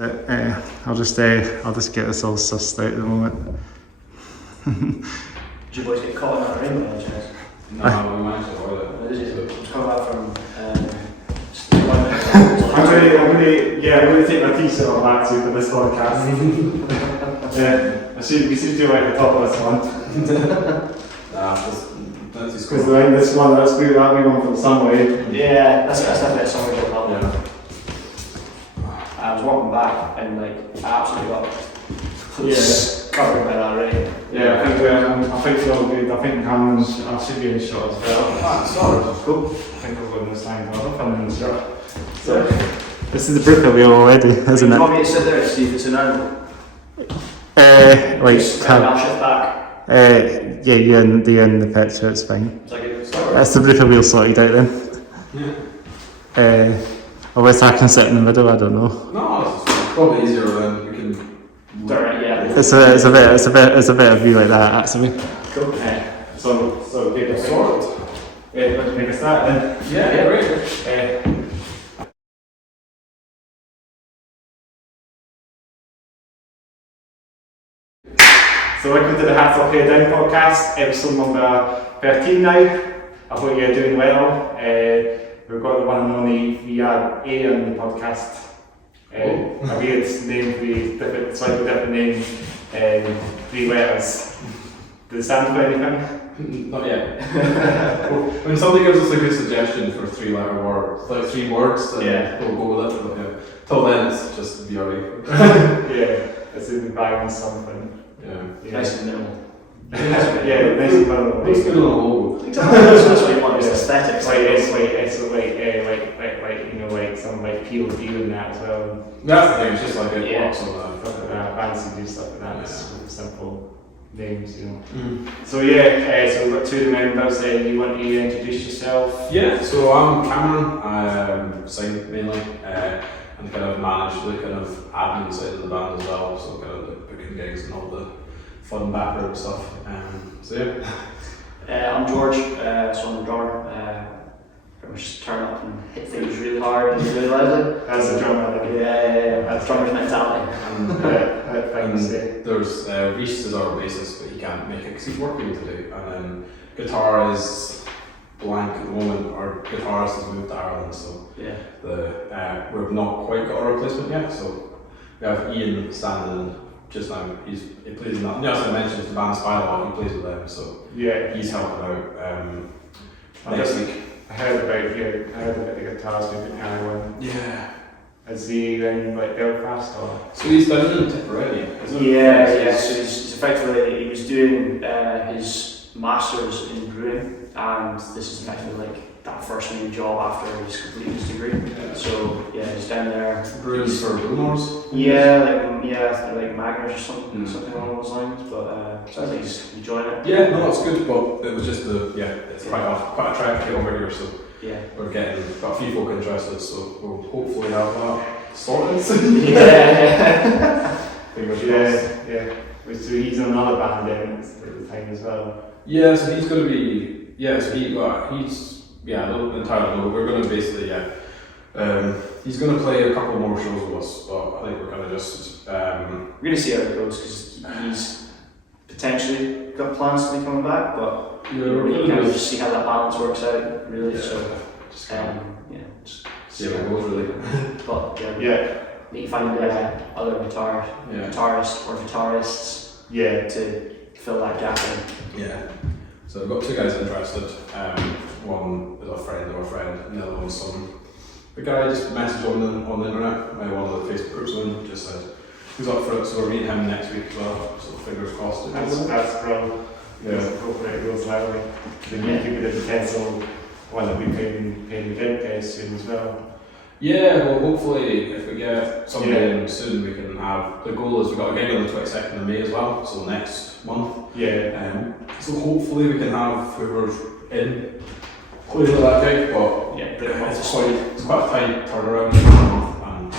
I'll just get this all sussed out at the moment. Did you boys get caught in that rain by any chance? No, we managed to avoid it. I'm coming back from I'm going to take my t-shirt off back to for this podcast. We seem to be at the top of this one. Because this one, that's good, that wee one from Sunway. Yeah, that's definitely a summer job. Yeah. I was walking back and like I absolutely got covered by that rain. Yeah, I think we're all good. I think I should be in the shot as well. Sorry. Cool. I think I'll go in this time. I'm in the shot. So, this is the Brooker wheel already, isn't it? You want me to sit there and see if it's an angle? I'll shift back. Yeah, you're in the picture, it's fine. It's like That's the Brooker wheel sorted out then. Yeah. Or whether I can sit in the middle, I don't know. No, it's probably easier then. We can. Direct, yeah. It's a bit of view like that actually. Cool. So take a Sorted. let's make a start then. Yeah, great. So welcome to the Hats Up Here Down podcast, episode number 13 now. I hope you're doing well. We've got the one and only VRA on the podcast. A weird name, slightly different name, 3 letters. Does it stand for anything? Not yet. When somebody gives us a good suggestion for 3-letter words, like 3 words, then we'll go with it. But till then, it's just VRA. It's in the bag and something. Nice and minimal. Nice and minimal. Looks good on a logo. That's what you want, is aesthetics. Like some like POD in that as well. That's the thing, it's just like it works on that. Fancy do stuff like that. It's simple names, you know. So so we've got 2 of the members. You want to introduce yourself? Yeah, so I'm Cameron. I sing mainly and kind of manage the kind of admin side of the band as well. So kind of the booking gigs and all the fun background stuff. I'm George, so I'm the drummer. Pretty much just turn up and hit things really hard and really loudly. That's the drummer. Yeah. That's drummer's mentality. And there's Reese is our bassist, but he can't make it because he's working today. And then guitar is blank at the moment. Our guitarist has moved to Ireland, so we've not quite got a replacement yet. So we have Ian standing just now. He plays in that. As I mentioned, the band Spylaw, he plays with them, so he's helping out next week. I heard about the guitars moving to Ireland. Yeah. Is he in like Belfast or? So he's done it in Tipperary. Yeah. So he's effectively, he was doing his masters in brewing, and this is effectively like that first new job after he's completed his degree. So he's down there. Brewing for Boomers? Like Magners or something along those lines. But sounds like he's enjoying it. Yeah, no, that's good. But it was just it's quite a trek to get over here. So we're got a few folk interested. So we'll hopefully have that sorted. So he's in another band then at the time as well. Yeah, so he's going to be. He's entitled. We're going to basically he's going to play a couple more shows with us, but I think we're going to just we're going to see how it goes because he's potentially got plans to be coming back, but we're going to just see how that balance works out really. See how it goes really. But need to find other guitarists or guitarists to fill that gap in. Yeah. So we've got 2 guys interested. One is a friend of a friend, and the other one's the guy just messaged on the internet. One of the Facebook groups just said he's up for it, so we're meeting him next week as well. So fingers crossed. That's brilliant. Hopefully it goes well. Then you could be the potential one that we paying the gig soon as well. Yeah, well hopefully if we get somebody in soon we can have, the goal is we've got a gig on the 22nd of May as well, so next month. So hopefully we can have whoever's in play at that gig, but it's quite a tight turnaround for a month, and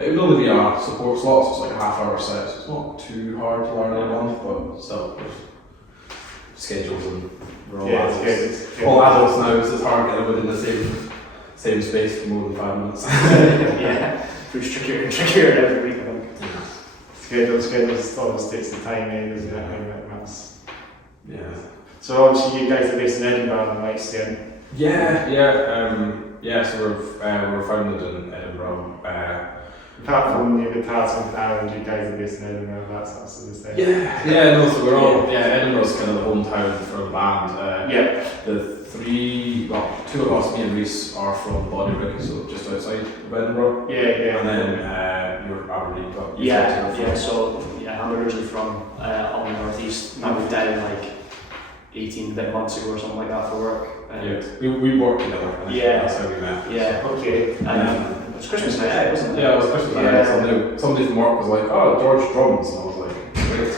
it would only be a support slot, so it's like a half-hour set, so it's not too hard to learn in a month, but still there's schedules and we're all adults now, so it's hard to get everybody in the same space for more than 5 minutes. It's trickier and trickier every week. schedule always takes the time, doesn't it? Yeah. So obviously you guys are based in Edinburgh, and like saying. Yeah. So we're founded in Edinburgh. Apart from the guitars and Ireland, you guys are based in Edinburgh. That's sort of thing. Yeah. So we're all Edinburgh's kind of the hometown for the band. The two of us, me and Reese, are from Bonnyrigg, so just outside of Edinburgh. Yeah. And then you're Aberdeen. So I'm originally from on the northeast. I moved down like 18 months ago or something like that for work. We worked together. And that's how we met. Yeah. Okay. It was Christmas night out, wasn't it? Yeah, it was Christmas night. Somebody from work was like, "Oh, George drums," and I was like, "Great."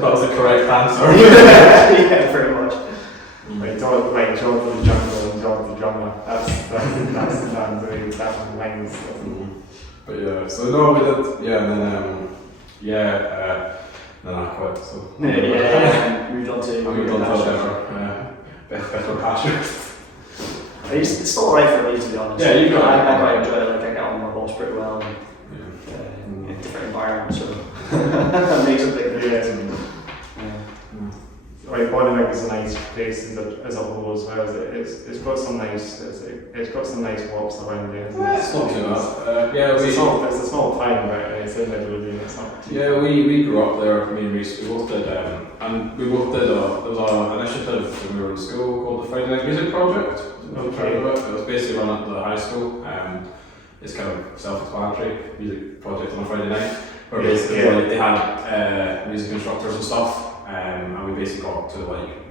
That was the correct answer. Yeah, pretty much. Like George the jungle and George the drummer. That's the band. That's the lines. But yeah, so no, we did. Yeah, and then then I quit. So moved on to better pastures. It's still alright for me, to be honest. Yeah, I quite enjoy it. Like I get on with my boss pretty well, and in different environments, so that makes a big difference. Like Bonnyrigg is a nice place as a whole as well. It's got some nice walks around there. It's not too bad. It's a small town, but it's in Midlothian. It's not. Yeah, we grew up there. Me and Reese, we both did, there was an initiative when we were in school called the Friday Night Music Project. Okay. It was basically run at the high school. It's kind of self-explanatory, music project on a Friday night, where basically they had music instructors and stuff. And we basically got to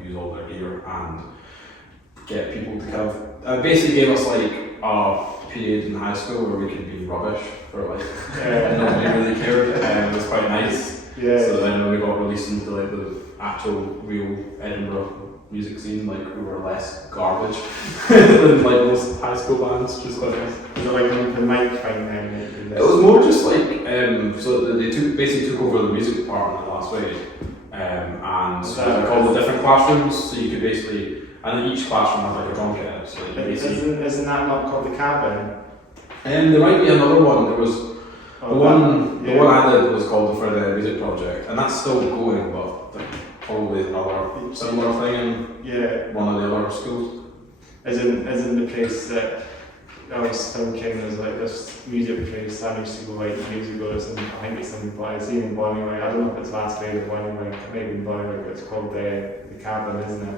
use all their gear and get people to kind of basically gave us a period in high school where we could be rubbish for and nobody really cared. It was quite nice. Yeah. So then when we got released into the actual real Edinburgh music scene, we were less garbage than most high school bands, which is quite nice. Was it the mic thing then? It was more just so they basically took over the music department last week. And so they called the different classrooms, so you could basically, and each classroom had a drum kit. So isn't that not called the cabin? There might be another one. There was the one I did was called the Freddie Music Project, and that's still going, but there's probably another similar thing in one of the other schools. Isn't the place that I was still king, there's this music place I used to go years ago, I think it's in Bonnyrigg, I don't know if it's last day of Bonnyrigg, maybe in Bonnyrigg, but it's called the Cabin, isn't it?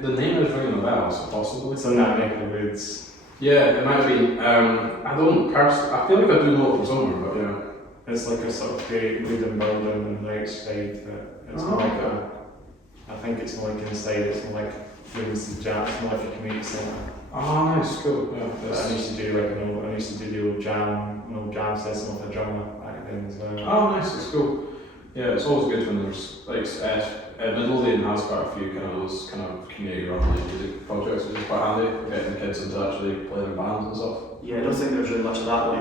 The name is ringing a bell, so possibly. It's on that neck of the woods. Yeah, it might be. I don't personally, I feel like I do know it from somewhere, but yeah. It's like a sort of great wooden building on the outside, but it's more I think it's more inside, it's more like rooms and jam, it's more like a community centre. Oh, nice, cool. Yeah, I used to do the old jam session with a drummer back then as well. Oh, nice, it's cool. Yeah, it's always good when there's Midlothian has quite a few those community run music projects, which is quite handy, getting kids into actually playing in bands and stuff. Yeah, I don't think there's really much of that when I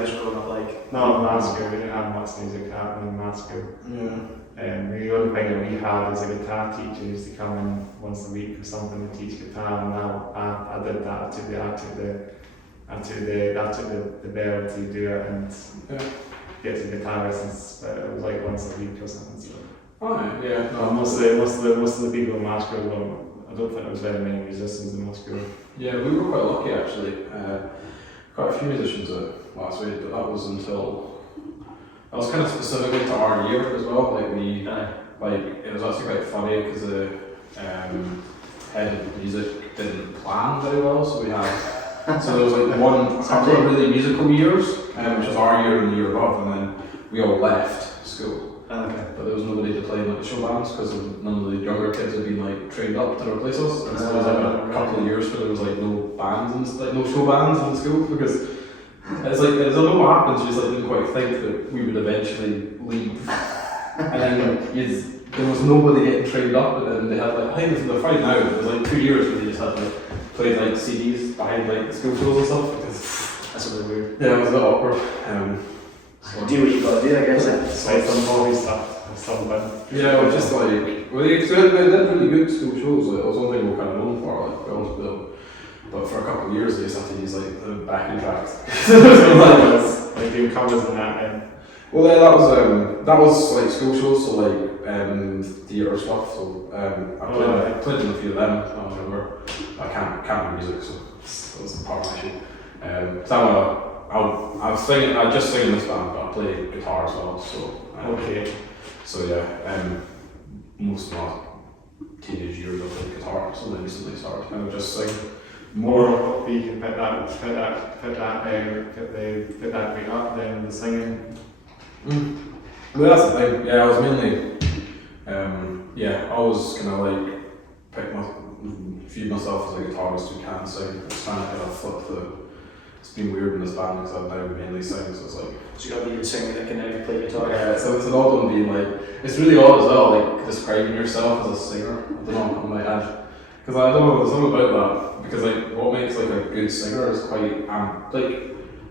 was growing up. Not in Moscow, we didn't have much music happening in Moscow. Yeah. The only thing that we had was a guitar teacher who used to come in once a week or something to teach guitar, and now I did that. I took the bell to do it and get to guitar lessons, but it was once a week or something. So. Oh yeah. No, most of the people in Moscow, I don't think there was very many musicians in Moscow. Yeah, we were quite lucky actually. Quite a few musicians at last week, but that was kind of specifically to our year as well. It was actually quite funny because the head of music didn't plan very well, so we had there was a couple of really musical years, which was our year and the year above, and then we all left school. Okay. But there was nobody to play the show bands because none of the younger kids had been trained up to replace us. And so there was a couple of years where there was no bands and no show bands in school because it's I don't know what happened. You just didn't quite think that we would eventually leave. And then there was nobody getting trained up, and then they had I think they're fine now. It was 2 years where they just had played CDs behind the school shows and stuff. Because that's a bit weird. Yeah, it was a bit awkward. Do what you gotta do, I guess. Play some Bowie stuff or something. Yeah, or just they did really good school shows. It was one thing we were kind of known for, to be honest with them. But for a couple of years, they just had to use the backing tracks. like doing covers and that then? Well, that was like school shows, so like theatre stuff. So I played in a few of them. I remember. I can't do music, so that's part of my issue. So I just sing in this band, but I play guitar as well. So Okay. So yeah, most of my teenage years I played guitar. So I recently started kind of just sing. More we can put that bit up then the singing. Well, that's the thing. Yeah, I was mainly, I was kind of like view myself as a guitarist who can sing. I was trying to kind of flip the. It's been weird in this band because I've now mainly sing, so it's like. So you gotta be a singer that can now play guitar. Yeah, so it's an odd one being like. It's really odd as well, like describing yourself as a singer. I don't know, on my head. Because I don't know, there's something about that. Because like, what makes like a good singer is quite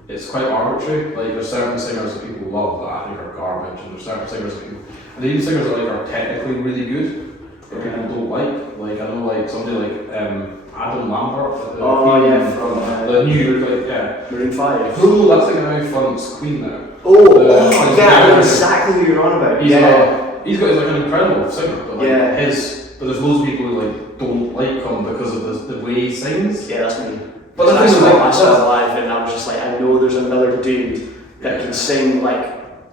it's quite arbitrary. Like there's certain singers that people love that I think are garbage, and there's certain singers that people, and even singers that like are technically really good, that people don't like. Like I know like somebody like Adam Lambert. From the New York, Maroon 5. Who that's the guy who fronts Queen now. I know exactly who you're on about. He's got like an incredible singer, but like but there's loads of people who like don't like him because of the way he sings. Yeah, that's me. But the that's thing why is, I saw live, and I was just like, I know there's another dude that can sing like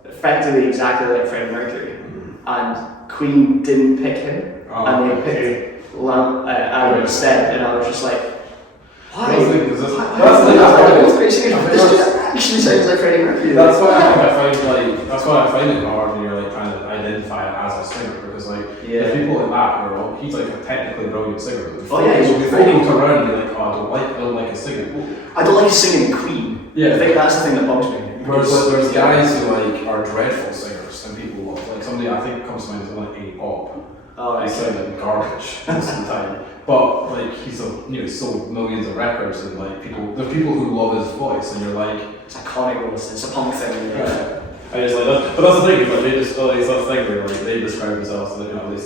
effectively exactly like Freddie Mercury, and Queen didn't pick him, and they picked Adam instead, and I was just like, why? That's great singers. This dude actually sounds like Freddie Mercury. That's why I find it hard when you're like trying to identify it as a singer, because like the people like that are he's like a technically brilliant singer. He's before you look around and you're like, oh, I don't like his singing. I don't like his singing Queen. Yeah. I think that's the thing that bugs me. Whereas like, there's guys who like are dreadful singers and people love. Like somebody I think comes to mind is like A-pop. They sound like garbage most of the time. But like he's sold millions of records, and like there's people who love his voice, and you're like, it's iconic, it's a punk thing. Yeah. I just like that, but that's the thing. Like they just it's that thing where like they describe themselves as they're like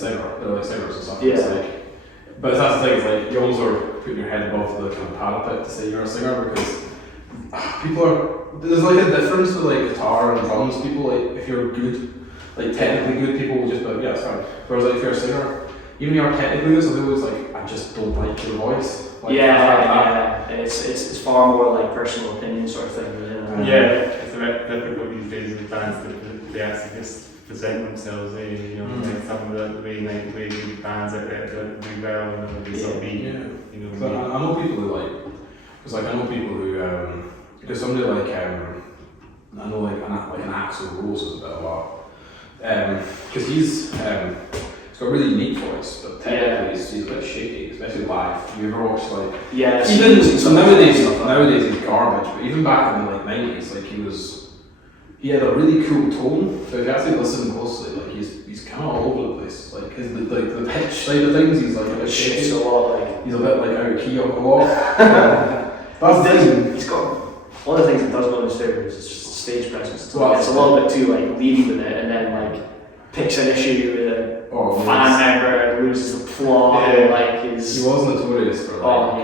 singers and stuff. Yeah. It's like, but that's the thing. It's like you always are putting your head above the kind of parapet to say you're a singer, because there's like a difference with like guitar and drums. People like if you're good, like technically good, people will just be like, yeah, it's fine. Whereas like if you're a singer, even if you're technically good, some people is like, I just don't like your voice. Like, it's far more like personal opinion sort of thing. It's a bit difficult these days with bands that they actually just present themselves. Like some of the way good bands out there that do well, and they sort of be. So I know people who like, because like I know people who because somebody like I know like an Axl Rose is a bit of a because he's got a really unique voice, but technically he's a bit shaky, especially live. You ever watch like nowadays he's garbage, but even back in the like 90s, like he had a really cool tone. So if you actually listen closely, like he's kind of all over the place. Like the pitch side of things, he's like a bit shaky. A lot, like he's a bit like out of key a lot. That's the thing. He's got one of the things that does go in his favour is just stage presence. It's a little bit too like leading with it, and then like picks an issue with a fan member and loses the plot. And, like he was notorious for like.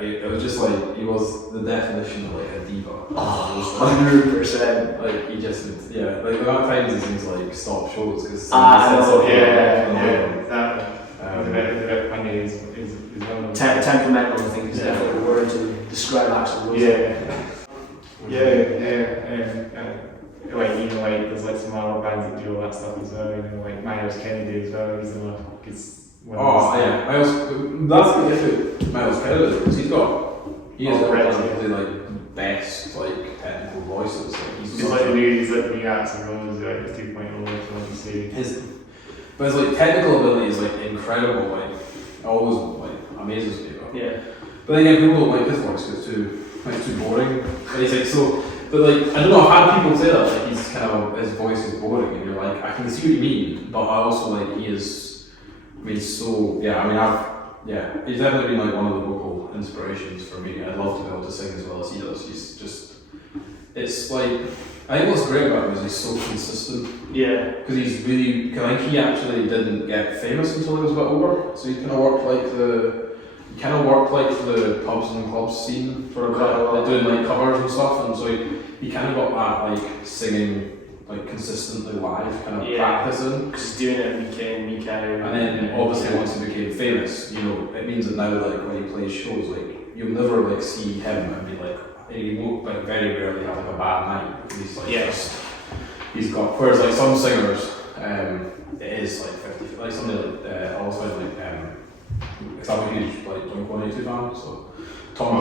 It was just like he was the definition of like a diva. 100%. Like he just like the amount of times he seems like stop shows because the bit funny is one of them. Temperamental, I think, is definitely a word to describe Axl Rose. Like there's like some other bands that do all that stuff as well. Like Myles Kennedy as well. He's that's the issue with Myles Kennedy, because he has got one of the like best like technical voices. Like he's like the new Axl Rose, like the 2.0, like you say. But his like technical ability is like incredible. Like always like amazes me. But then people don't like his voice because it's too boring. But he's like so. But like I don't know, I've had people say that like he's kind of his voice is boring, and you're like I can see what you mean, but I also like he's definitely been like one of the vocal inspirations for me. I'd love to be able to sing as well as he does. He's just it's like I think what's great about him is he's so consistent. Because he's really I think he actually didn't get famous until he was a bit older, so he kind of worked like kind of worked like the pubs and clubs scene for a bit, like doing like covers and stuff, and so he kind of got that like singing like consistently live kind of practicing. Because he's doing it week in, week out. And then obviously once he became famous, you know, it means that now like when he plays shows, like you'll never like see him and be like, he won't like very rarely have like a bad night. He's like just, he's got, whereas like some singers, it is like 50, like somebody like also like because I'm a huge like Blink-182 fan, so Tom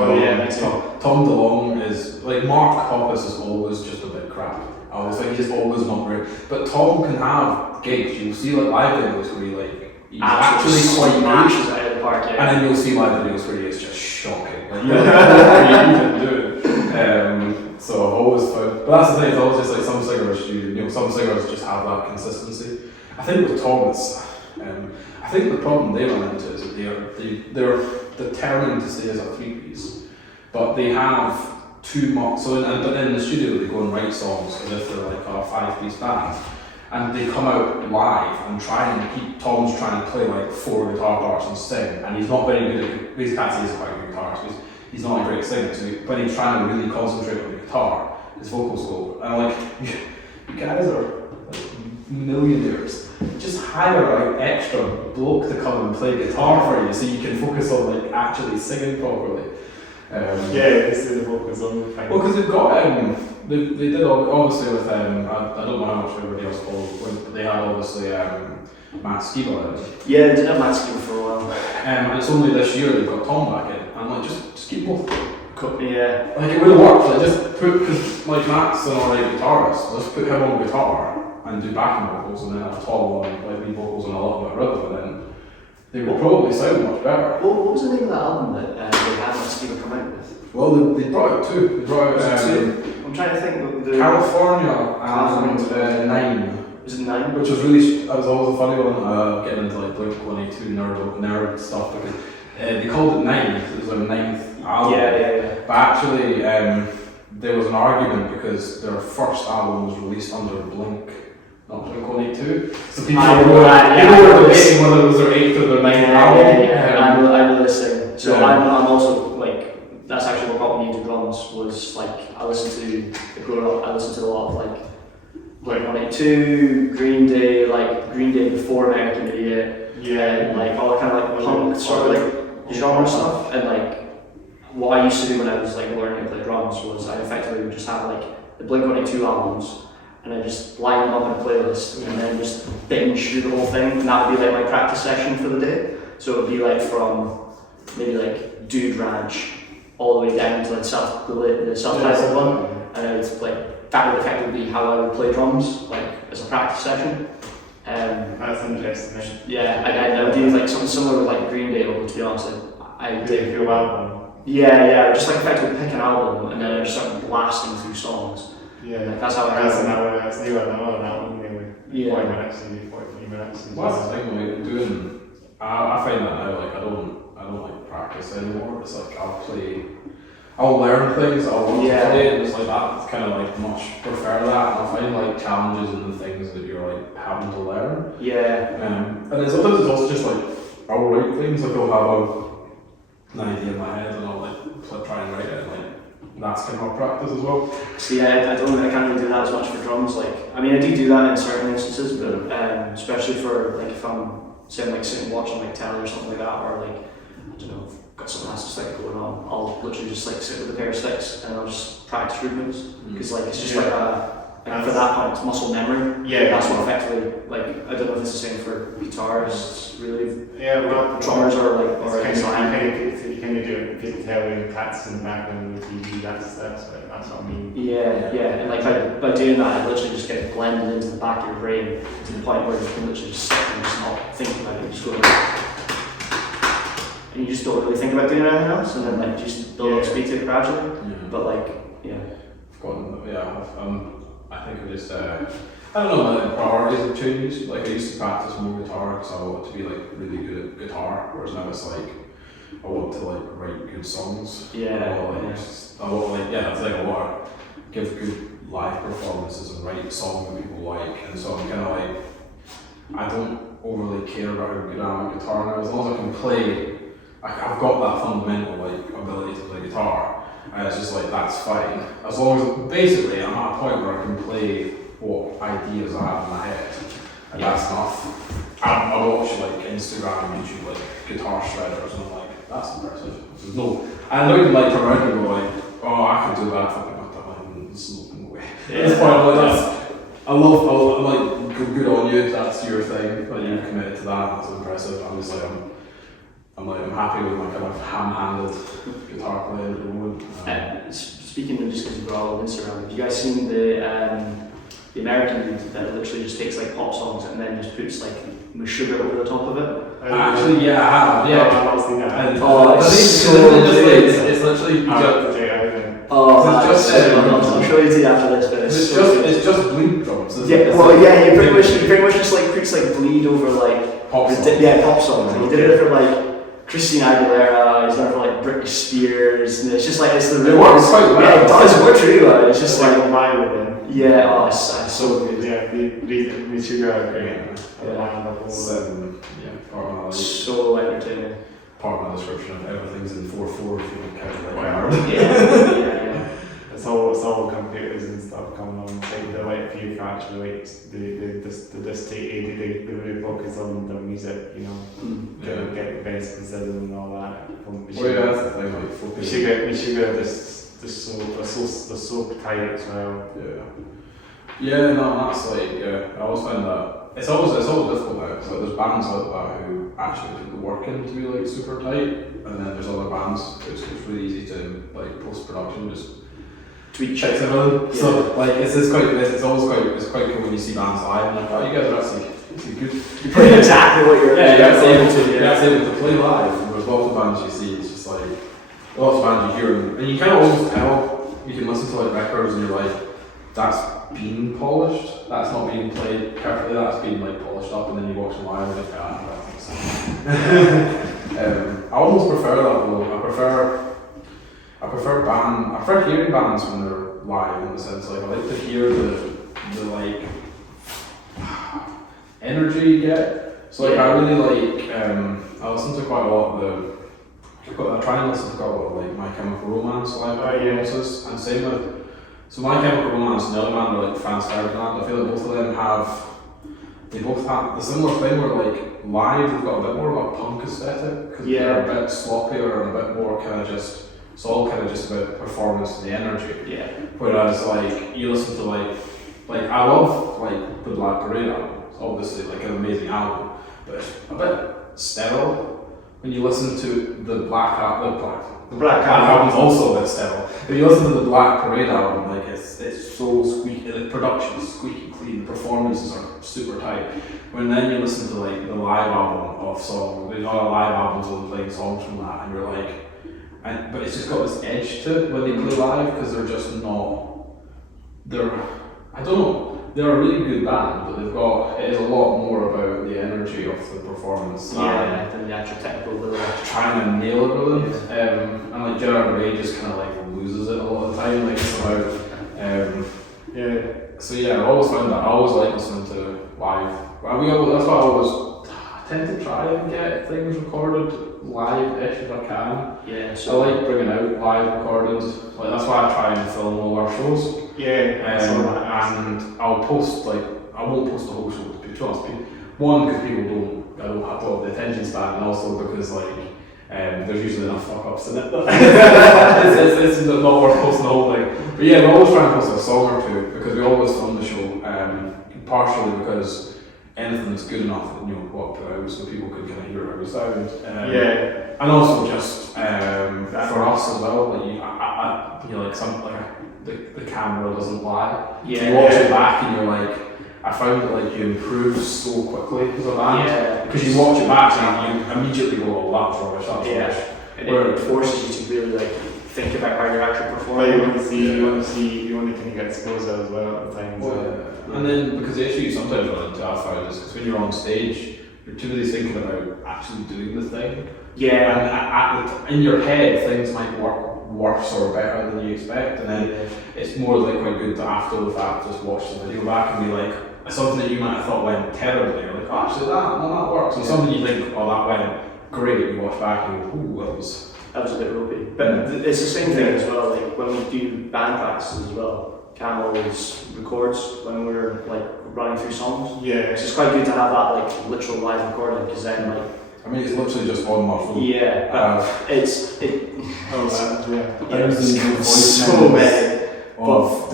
DeLonge is like Mark Hoppus is always just a bit crap. I was like he's always not great, but Tom can have gigs. You'll see like live videos where he like he's actually quite smashes out of the park, and then you'll see live videos where he is just shocking. Like, what are you even doing? So I've always found, but that's the thing. It's always just like some singers, you know, some singers just have that consistency. I think with Tom, I think the problem they run into is that they're determined to stay as a 3-piece, but they have too much. So, but in the studio they go and write songs as if they're like a 5-piece band, and they come out live and Tom's trying to play like 4 guitar parts and sing, and he's not very good at. These cats is quite a good guitarist. He's not a great singer, so when he's trying to really concentrate on the guitar, his vocals go. And I'm like, you guys are like millionaires. Just hire an extra bloke to come and play guitar for you, so you can focus on like actually singing properly. This is the focus on the thing. Well, because they've got they did obviously with I don't know how much everybody else followed, but they had obviously Matt Skiba in. Yeah, they did have Matt Skiba for a while. And it's only this year they've got Tom back in. I'm like, just keep both. Yeah. Like it would have worked. Like just put, because like Matt's an alright guitarist. Let's put him on guitar and do backing vocals, and then have Tom on like lead vocals and a little bit of rhythm, and then they would probably sound much better. What was the name of that album that they had Matt Skiba come out with? Well, they brought out 2. They brought out two. I'm trying to think of the California and 9. Was it 9? Which was really, that was always a funny one, getting into like Blink-182 nerd stuff, because they called it 9, because it was their 9th album. Yeah. But actually, there was an argument because their first album was released under Blink, not Blink-182. So people were debating whether it was their 8th or their 9th album. I know this thing. So I'm also like, that's actually what got me into drums, was like, I listened to a lot of like Blink-182, Green Day before American Idiot, and like all that kind of like punk sort of like genre stuff. And like what I used to do when I was like learning to play drums was I effectively would just have like the Blink-182 albums, and I just line them up in a playlist, and then just binge through the whole thing, and that would be like my practice session for the day. So it would be like from maybe like Dude Ranch all the way down to like the self-titled one, and it's like that would effectively be how I would play drums, like as a practice session. That's interesting. Yeah, I would do like something similar with like Green Day, but to be honest, I did feel album. Yeah, just like effectively pick an album and then I just start blasting through songs. Yeah, like, that's how I that's an hour. That's nearly an album nearly. 40 minutes, maybe 43 minutes. Well, that's the thing, like doing. I find that now, like I don't like practice anymore. It's like I'll learn things I want to play, and it's like that. It's kind of like much prefer that. And I find like challenges in the things that you're like having to learn. And then sometimes it's also just like I'll write things. Like I'll have an idea in my head, and I'll like try and write it. And, like that's kind of practice as well. See, I can't really do that as much for drums. Like, I mean, I do that in certain instances, but especially for like if I'm sitting watching like telly or something like that, or like I don't know, got something else to going on, I'll literally just like sit with a pair of sticks and I'll just practice rhythms, because like it's just like for that point it's muscle memory. That's what effectively, like I don't know if it's the same for guitarists really. Well, drummers are like, or you kind of do it, people tell you practice in the background of the TV, that's what I mean. And like by doing that, it literally just gets blended into the back of your brain to the point where you can literally just sit and just not think about it, just go and you just don't really think about doing anything else, and then like just build up speed to it gradually. But like, I've gotten, I think I just, I don't know, my priorities have changed. Like I used to practice more guitar because I wanted to be like really good at guitar, whereas now it's like I want to like write good songs. I want to give good live performances and write songs that people like, and so I'm kind of like, I don't overly care about how good I am at guitar now, as long as I can play I've got that fundamental like ability to play guitar, and it's just like that's fine as long as basically I'm at a point where I can play what ideas I have in my head, and that's enough. I watch like Instagram and YouTube like guitar shredders, and I'm like, that's impressive. There's no, I don't even like turn around and go like, oh, I could do that. There's no way. That's part of that's. I'm like good on you. That's your thing. Like you've committed to that. That's impressive. I'm just like I'm happy with my kind of ham-handed guitar playing at the moment. Speaking of just because we're all on Instagram, have you guys seen the American dude that literally just takes like pop songs and then just puts like sugar over the top of it? Actually, yeah, I have. Yeah, I've not seen that. It's literally I'll show you after this, but it's just bleed drums. Yeah, well, yeah, he pretty much just like puts like bleed over like pop songs. Pop songs. And he did it for like Christina Aguilera. He's done it for like Britney Spears, and it's just like it's the. It works quite well. Yeah, it does work really well. It's just like vibe with it. yeah, oh, it's so good. Yeah, we should go great. So entertaining. Part of my description of everything's in 4/4 if you don't count it like Wow. hard. Yeah. It's all computers and stuff coming on. Like the like few can actually like they just take they really focus on the music, you know, get the best considered and all that. Well, yeah, that's the thing. Like focus. We should go they're so tight as well. Yeah, no, that's like I always find that it's always difficult now. It's like there's bands out there who actually put the work in to be like super tight, and then there's other bands it's really easy to like post production just tweak checks everything. Yeah. So like it's always quite cool when you see bands live and like, oh, you guys are actually good. You play exactly what you're you're able to play live. There's lots of bands you see, it's just like lots of bands you hear and you kind of almost tell. You can listen to like records and you're like, that's been polished, that's not being played carefully, that's been like polished up, and then you watch them live and you're like, I almost prefer that though. I prefer hearing bands when they're live in the sense like I like to hear the like energy you get. So like I really like I listen to quite a lot of I try and listen to quite a lot of like My Chemical Romance live performances, and same with so My Chemical Romance and the other band are like Franz Ferdinand. I feel like both of them have the similar thing where like live they've got a bit more of a punk aesthetic because they're a bit sloppier and a bit more kind of just it's all kind of just about performance and the energy. Yeah. Whereas like you listen to like I love like the Black Parade album. It's obviously like an amazing album, but it's a bit sterile. When you listen to the Black album's also a bit sterile. If you listen to the Black Parade album, like it's so squeaky, the production is squeaky clean, the performances are super tight. When then you listen to like the live album of songs, there's not a live albums of playing songs from that, and you're like, but it's just got this edge to it when they play live because they're just not. I don't know. They're a really good band, but it is a lot more about the energy of the performance than the actual technical ability. Trying to nail it really. And like Gerard Way just kind of like loses it a lot of the time. Like it's about So yeah, I always found that I always like listening to live. That's why I tend to try and get things recorded live-ish if I can. Yeah. So I like bringing out live recorded. Like that's why I try and film all our shows. And I'll post I won't post the whole show to be honest. One, because I don't have the attention span, and also because there's usually enough fuck ups in it. It's not worth posting the whole thing. But yeah, we always try and post a song or two because we always film the show. Partially because anything that's good enough that what put out so people can kind of hear how we sound. And also just for us as well. The camera doesn't lie. You watch it back and you're like, I found that you improve so quickly as a band because you watch it back and you immediately go, oh, that's rubbish. And it forces you to really think about how you're actually performing. You want to kind of get exposure as well at the time. And then because the issue you sometimes run into I've found is because when you're on stage, you're too busy thinking about actually doing the thing. And in your head, things might work worse or better than you expect, and then it's more quite good to after the fact just watch the video back and be like, something that you might have thought went terribly, you're like, oh, actually that works, and something you think, oh, that went great. You watch back and you go, ooh, that was a bit ropey. But it's the same thing as well, like when we do band practices as well, Cam always records when we're like running through songs. Yeah. So it's quite good to have that like literal live recording, because then like, I mean, it's literally just on my phone. yeah, but it's so many of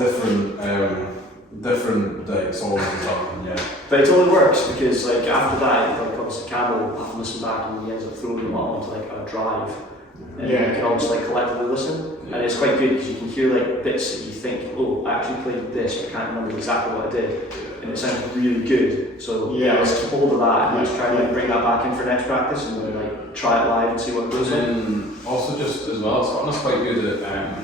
different like songs and stuff. And yeah. But it totally works, because like after that, like obviously Cam will have to listen back and he ends up throwing them all onto like a drive. And you can all just like collectively listen, and it's quite good because you can hear like bits that you think, oh, I actually played this, but I can't remember exactly what I did, and it sounds really good. So let's keep hold of that and let's try and like, bring that back in for next practice and then like try it live and see what goes on. Also, just as well, it's gotten us quite good at.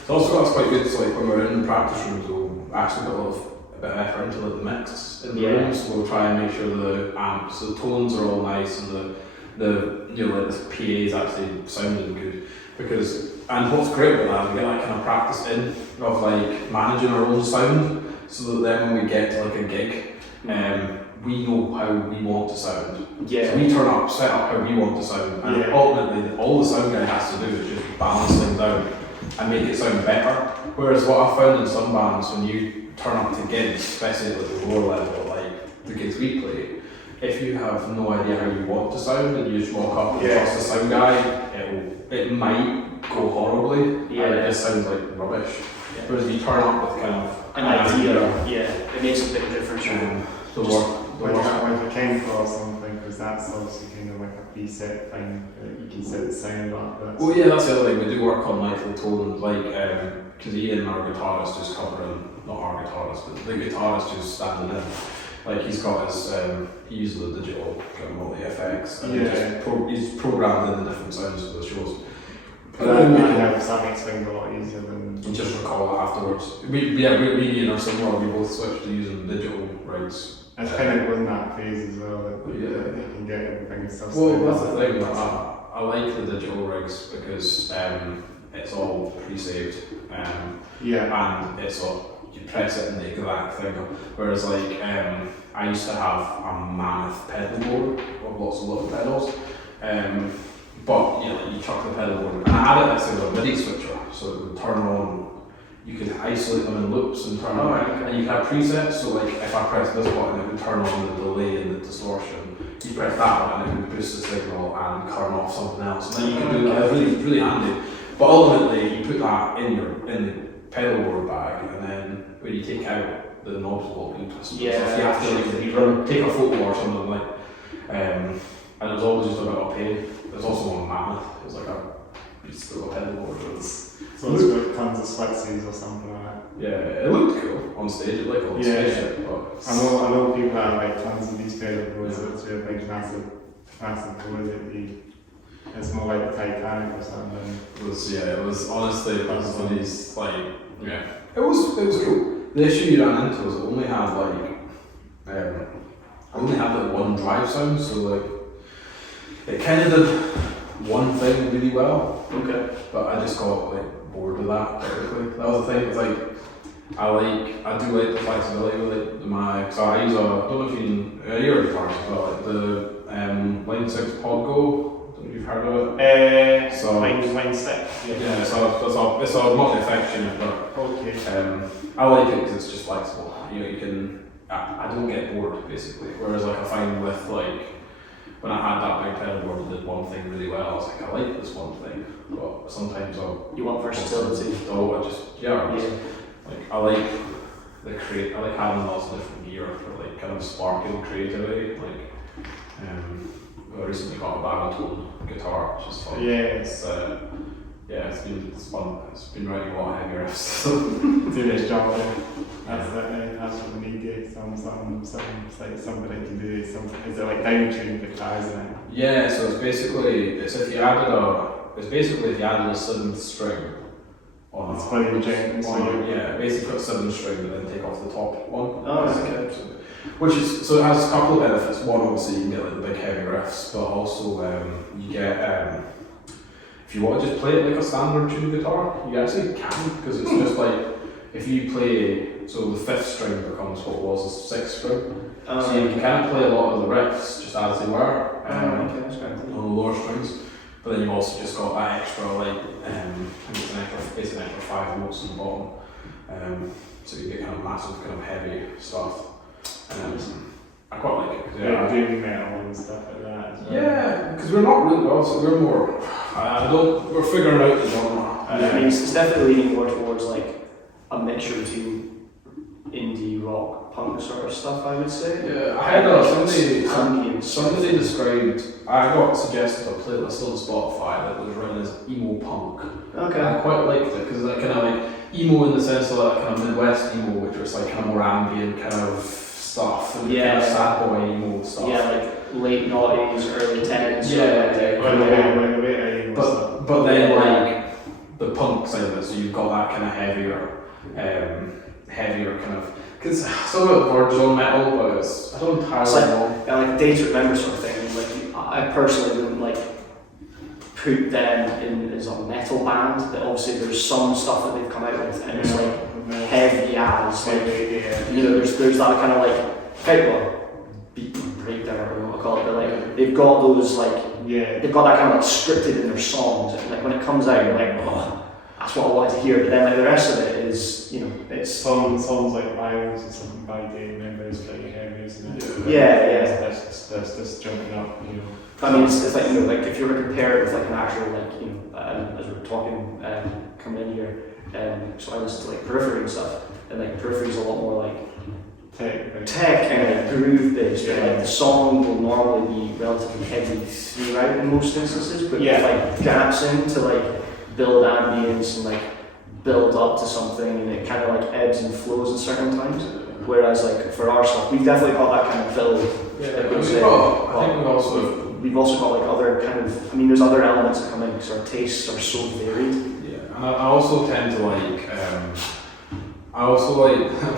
It's also got us quite good. So like when we're in the practice rooms, we'll actually put a bit of effort into like, the mix in the rooms. So we'll try and make sure the amps, the tones are all nice, and the like the PA is actually sounding good, and what's great about that, we get that kind of practice in of like managing our own sound, so that then when we get to like a gig, we know how we want to sound. Yeah. So we set up how we want to sound, and ultimately all the sound guy has to do is just balance things out and make it sound better. Whereas what I've found in some bands, when you turn up to gigs, especially at the lower level, like the gigs we play, if you have no idea how you want to sound and you just walk up and trust the sound guy, it might go horribly and it just sounds like rubbish. Yeah. Whereas if you turn up with kind of an idea, it makes a big difference. Like a chemical or something, because that's obviously kind of like a preset thing that you can set the sound up. Well, yeah, that's the other thing. We do work on like the tones, like because Ian, our guitarist, is covering, not our guitarist, but the guitarist who's standing in. Like he's got his, he uses the digital kind of multi-effects, and he's programmed in the different sounds for the shows. That makes things a lot easier than... And just recall it afterwards. Me and our similar, we both switched to using digital rigs. It's kind of in that phase as well, that you can get everything stuff. Well, that's the thing, I like the digital rigs because it's all pre-saved. And it's all, you press it and the exact thing. Whereas like I used to have a mammoth pedal board of lots of little pedals, but like, you chuck the pedal board, and I had it as a MIDI switcher, so it would turn on. You could isolate them in loops and turn on, and you could have presets. So like if I press this button, it would turn on the delay and the distortion. You press that button, it would boost the signal and turn off something else. And then you can do that. It's really, really handy. But ultimately, you put that in the pedal board bag, and then when you take out the knobs will be twisted. So if you have to like take a photo or something like, and it was always just a bit of pain. There's also one mammoth. It was like a pedal board. So it's got tons of splitsies or something like that. Yeah, it looked cool on stage. It looked like spaceship. But I know people that have like tons of these pedal boards. It's a big massive board that it's more like the Titanic or something. It was honestly it was one of these like it was cool. The issue you ran into was it only had like one drive sound, so like it kind of did one thing really well. Okay. But I just got like bored with that typically. That was the thing. It's like I do like the flexibility with it. So I use I don't know if you're guitars as well, like the Line 6 Podgo. You've heard of it? Line 6. Yeah, so it's a multi-effect unit, but I like it because it's just flexible. You can, I don't get bored basically. Whereas like I find with like, when I had that big pedal board that did one thing really well, I was like, I like this one thing, but sometimes you want versatility. Like I like I like having lots of different gear for like kind of sparking creativity. Like, I recently got a baritone guitar, which is fun. It's fun. It's been writing a lot of heavy riffs. Do this job. That's what we need. Somebody to do. Is it like down-tuned guitar, isn't it? Yeah. So it's basically if you added a seventh string. It's playing basically put a seventh string and then take off the top one. Oh, okay. So it has a couple of benefits. One, obviously, you can get like the big heavy riffs, but also you get if you want to just play it like a standard tuned guitar, you actually can, because it's just like if you play, so the 5th string becomes what was the 6th string. So you okay. can kind of play a lot of the riffs just as they were Okay, that's great. on the lower strings. But then you've also just got that extra, like, I think it's basically an extra 5 notes on the bottom. So you get kind of massive, kind of heavy stuff. I quite like it. Yeah, doing metal and stuff like that as well. Yeah, because we're not really, also we're more, we're figuring out the genre. I mean, it's definitely leaning more towards like a mixture between indie rock, punk sort of stuff, I would say. Yeah, I had somebody described, I got suggested a playlist on Spotify that was written as emo punk. Okay. I quite liked it because that kind of like emo in the sense of that kind of Midwest emo, which was like kind of more ambient kind of stuff and kind of sad boy emo stuff. Yeah, like late 90s, early 10s. Yeah. But then like the punk side of it, so you've got that kind of heavier kind of, because some of it works on metal, but I don't entirely know. Yeah, like Day to Remember sort of thing. Like I personally wouldn't like put them in as a metal band, but obviously there's some stuff that they've come out with and it's like heavy as like, you know, there's that kind of like beat and breakdown or whatever you call it, but like they've got those like they've got that kind of like scripted in their songs, and like when it comes out you're like, oh, that's what I wanted to hear, but then like the rest of it is, you know, it's songs like Violence or something by Day to Remember is pretty heavy, isn't it? Yeah. That's just jumping up, you know. I mean, it's like, you know, like if you were to compare it with like an actual, like, you know, as we were talking, coming in here, so I listen to like Periphery and stuff, and like Periphery is a lot more like tech and like groove based, but like the song will normally be relatively heavy throughout in most instances, but with like gaps in to like build ambience and like build up to something, and it kind of like ebbs and flows at certain times. Whereas like for our stuff, we've definitely got that kind of build. I think we've also got like other kind of, I mean, there's other elements that come in because our tastes are so varied. Yeah, and I also tend to like, I'm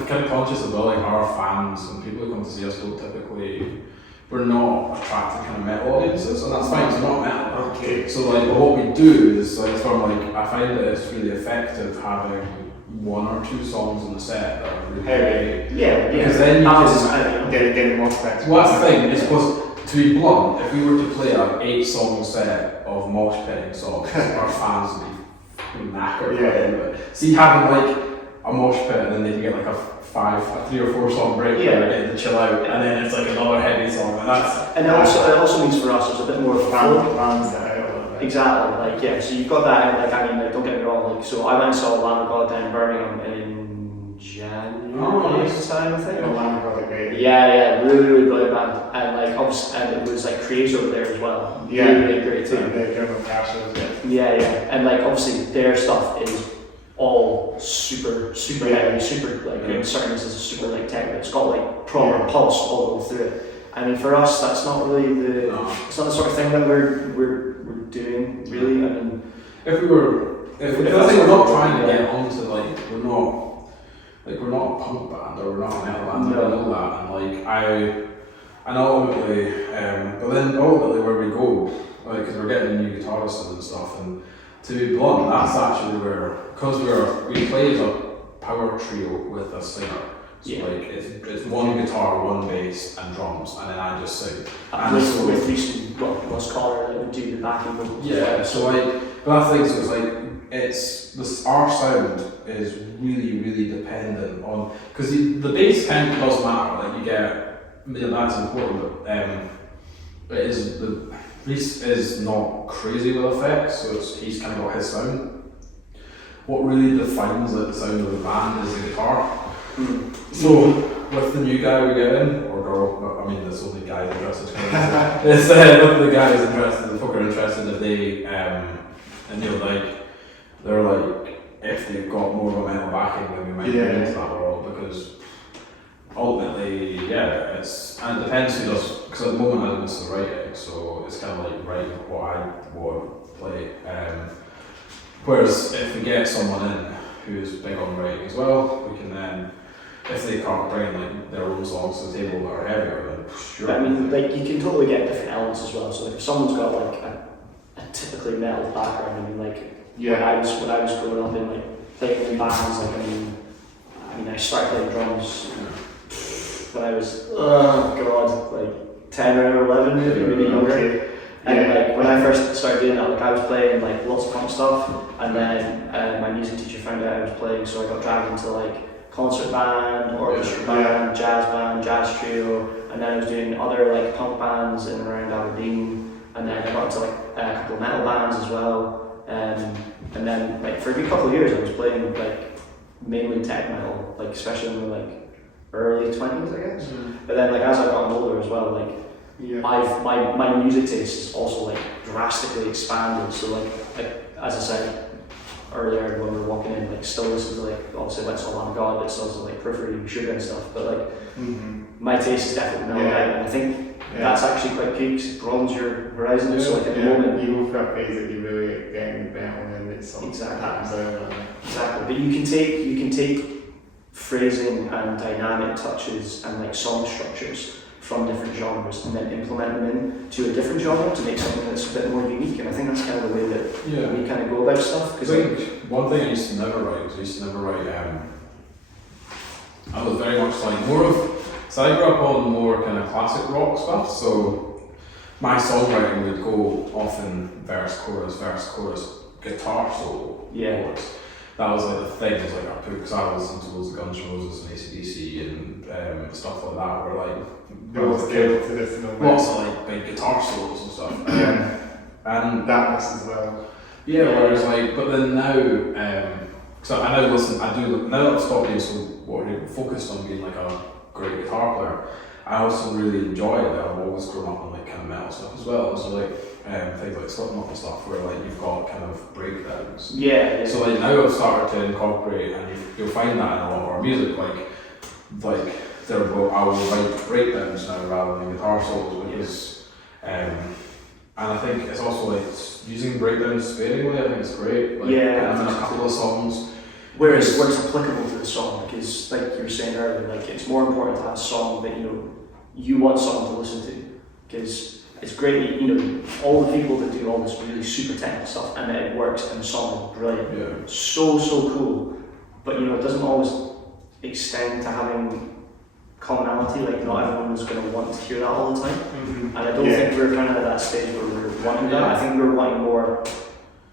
kind of conscious of like our fans and people who come to see us don't typically, we're not attracting kind of metal audiences, and that's fine, it's not metal. Okay. So like what we do is like from like, I find that it's really effective having 1 or 2 songs in the set that are really heavy. Yeah. Because then you can get more effects. Well, that's the thing, is because to be blunt, if we were to play an 8-song set of mosh pitting songs, our fans would be fucking knackered by the end of it. See, having like a mosh pit and then they can get like a 3 or 4 song break where they're getting to chill out, and then it's like another heavy song, and that's. And it also means for us there's a bit more fans that out a little bit. Exactly, so you've got that, like, I mean, like, don't get me wrong, like, so I went and saw Lamb of God down in Birmingham in January time, I think. Lamb of God, great. Yeah, really brilliant band, and like obviously, and it was like Creator over there as well. Really great too. Yeah, and like obviously their stuff is all super heavy, super like in certain instances super like tech, but it's got like proper pulse all the way through it. I mean, for us, that's not really it's not the sort of thing that we're doing really. I mean, if we're not trying to get onto like we're not a punk band or we're not a metal band. I know that, and ultimately, but then ultimately where we go, like, because we're getting new guitarists and stuff, and to be blunt, that's actually where, because we play as a power trio with a singer. So like it's 1 guitar, 1 bass, and drums, and then I just sing. And with recent Musk that would do the backing vocals. Yeah, so like, but that's the thing. So it's like our sound is really dependent on, because the bass kind of does matter. Like you get, that's important, but Reese is not crazy with effects, so he's kind of got his sound. What really defines the sound of the band is the guitar. So with the new guy we get in, or girl, I mean there's only guys interested. It's with the guys interested, the folk are interested if they and they're like if they've got more of a metal backing, then we might get into that world, because ultimately, and it depends who does, because at the moment I don't miss the writing, so it's kind of like writing what I want to play. Whereas if we get someone in who's big on writing as well, we can then, if they can't bring like their own songs to the table that are heavier, then sure. I mean, like you can totally get different elements as well. So like if someone's got like a typically metal background, I mean, like when I was growing up in like playing in bands, like I mean, I started playing drums when I was, oh god, like 10 or 11, maybe younger. And like when I first started doing that, like I was playing like lots of punk stuff, and then my music teacher found out I was playing, so I got dragged into like concert band, orchestra band, jazz trio, and then I was doing other like punk bands in and around Aberdeen, and then I got into like a couple of metal bands as well, and then like for a good couple of years I was playing like mainly tech metal, like especially in the like early 20s, I guess. But then like as I got older as well, like my music taste is also like drastically expanded. So like as I said earlier when we were walking in, like still listen to like obviously like Lamb of God, but still also like Periphery and Sugar and stuff. But like my taste is definitely mellowed out, and I think that's actually quite key because it broadens your horizon. So like at the moment you go for a phase that you really get better, and then it's something that happens out. Exactly, but you can take phrasing and dynamic touches and like song structures from different genres and then implement them into a different genre to make something that's a bit more unique. And I think that's kind of the way that we kind of go about stuff. Because like, one thing I used to never write I was very much like more of, so I grew up on more kind of classic rock stuff, so my songwriting would go often verse, chorus, guitar solo, chorus. That was like the thing, it was like I put, because I was into loads of Guns N' Roses and AC/DC and stuff like that, where like lots of like big guitar solos and stuff. And that was as well. Yeah, whereas like, but then now, so I now listen, now that I've stopped being so focused on being like a great guitar player, I also really enjoy it. I've always grown up on like kind of metal stuff as well. So like things like Slipknot and stuff where like you've got kind of breakdowns. Yeah. So like now I've started to incorporate, and you'll find that in a lot of our music, like I will write breakdowns now rather than guitar solos because, and I think it's also like using breakdowns sparingly. I think it's great. Like, in a couple of songs. Where it's applicable to the song, because like you were saying earlier, like it's more important to have a song that you want someone to listen to, because it's great, all the people that do all this really super technical stuff and it works and the song is brilliant, so cool, but it doesn't always extend to having commonality. Like not everyone is going to want to hear that all the time, and I don't think we're kind of at that stage where we're wanting that. I think we're wanting more.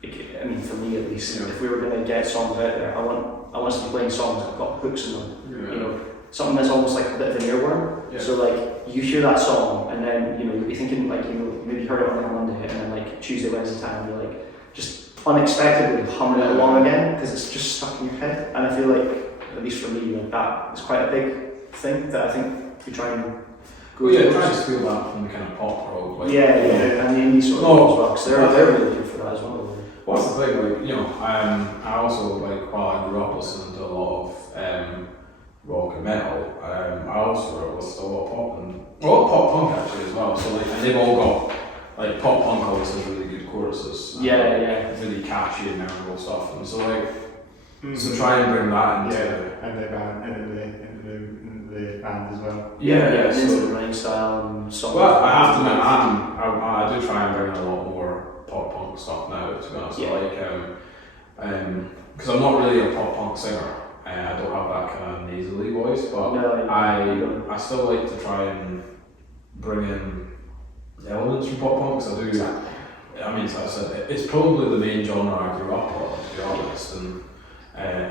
I mean, for me at least, if we were going to get songs out there, I want us to be playing songs that've got hooks in them. Something that's almost like a bit of an earworm. So like you hear that song, and then you'll be thinking like maybe you heard it on like a Monday, and then like Tuesday, Wednesday time, you're like just unexpectedly humming it along again because it's just stuck in your head. And I feel like, at least for me, like that is quite a big thing that I think we try and go. Try to steal that from the kind of pop rock. Like, and the indie sort of as well, because they're really good for that as well. What's the thing, like, I also, like, while I grew up listening to a lot of rock and metal, I also listened to a lot of pop punk actually as well, so like, and they've all got, like, pop punk always has really good choruses. Really catchy and memorable stuff, and so like, so try and bring that into and the band, into the band as well. Into the writing style and songs. Well, I have to admit, I do try and bring in a lot more pop punk stuff now, to be honest. Because I'm not really a pop punk singer, and I don't have that kind of nasally voice, but I still like to try and bring in elements from pop punk, because I do. I mean, as I said, it's probably the main genre I grew up on, to be honest, and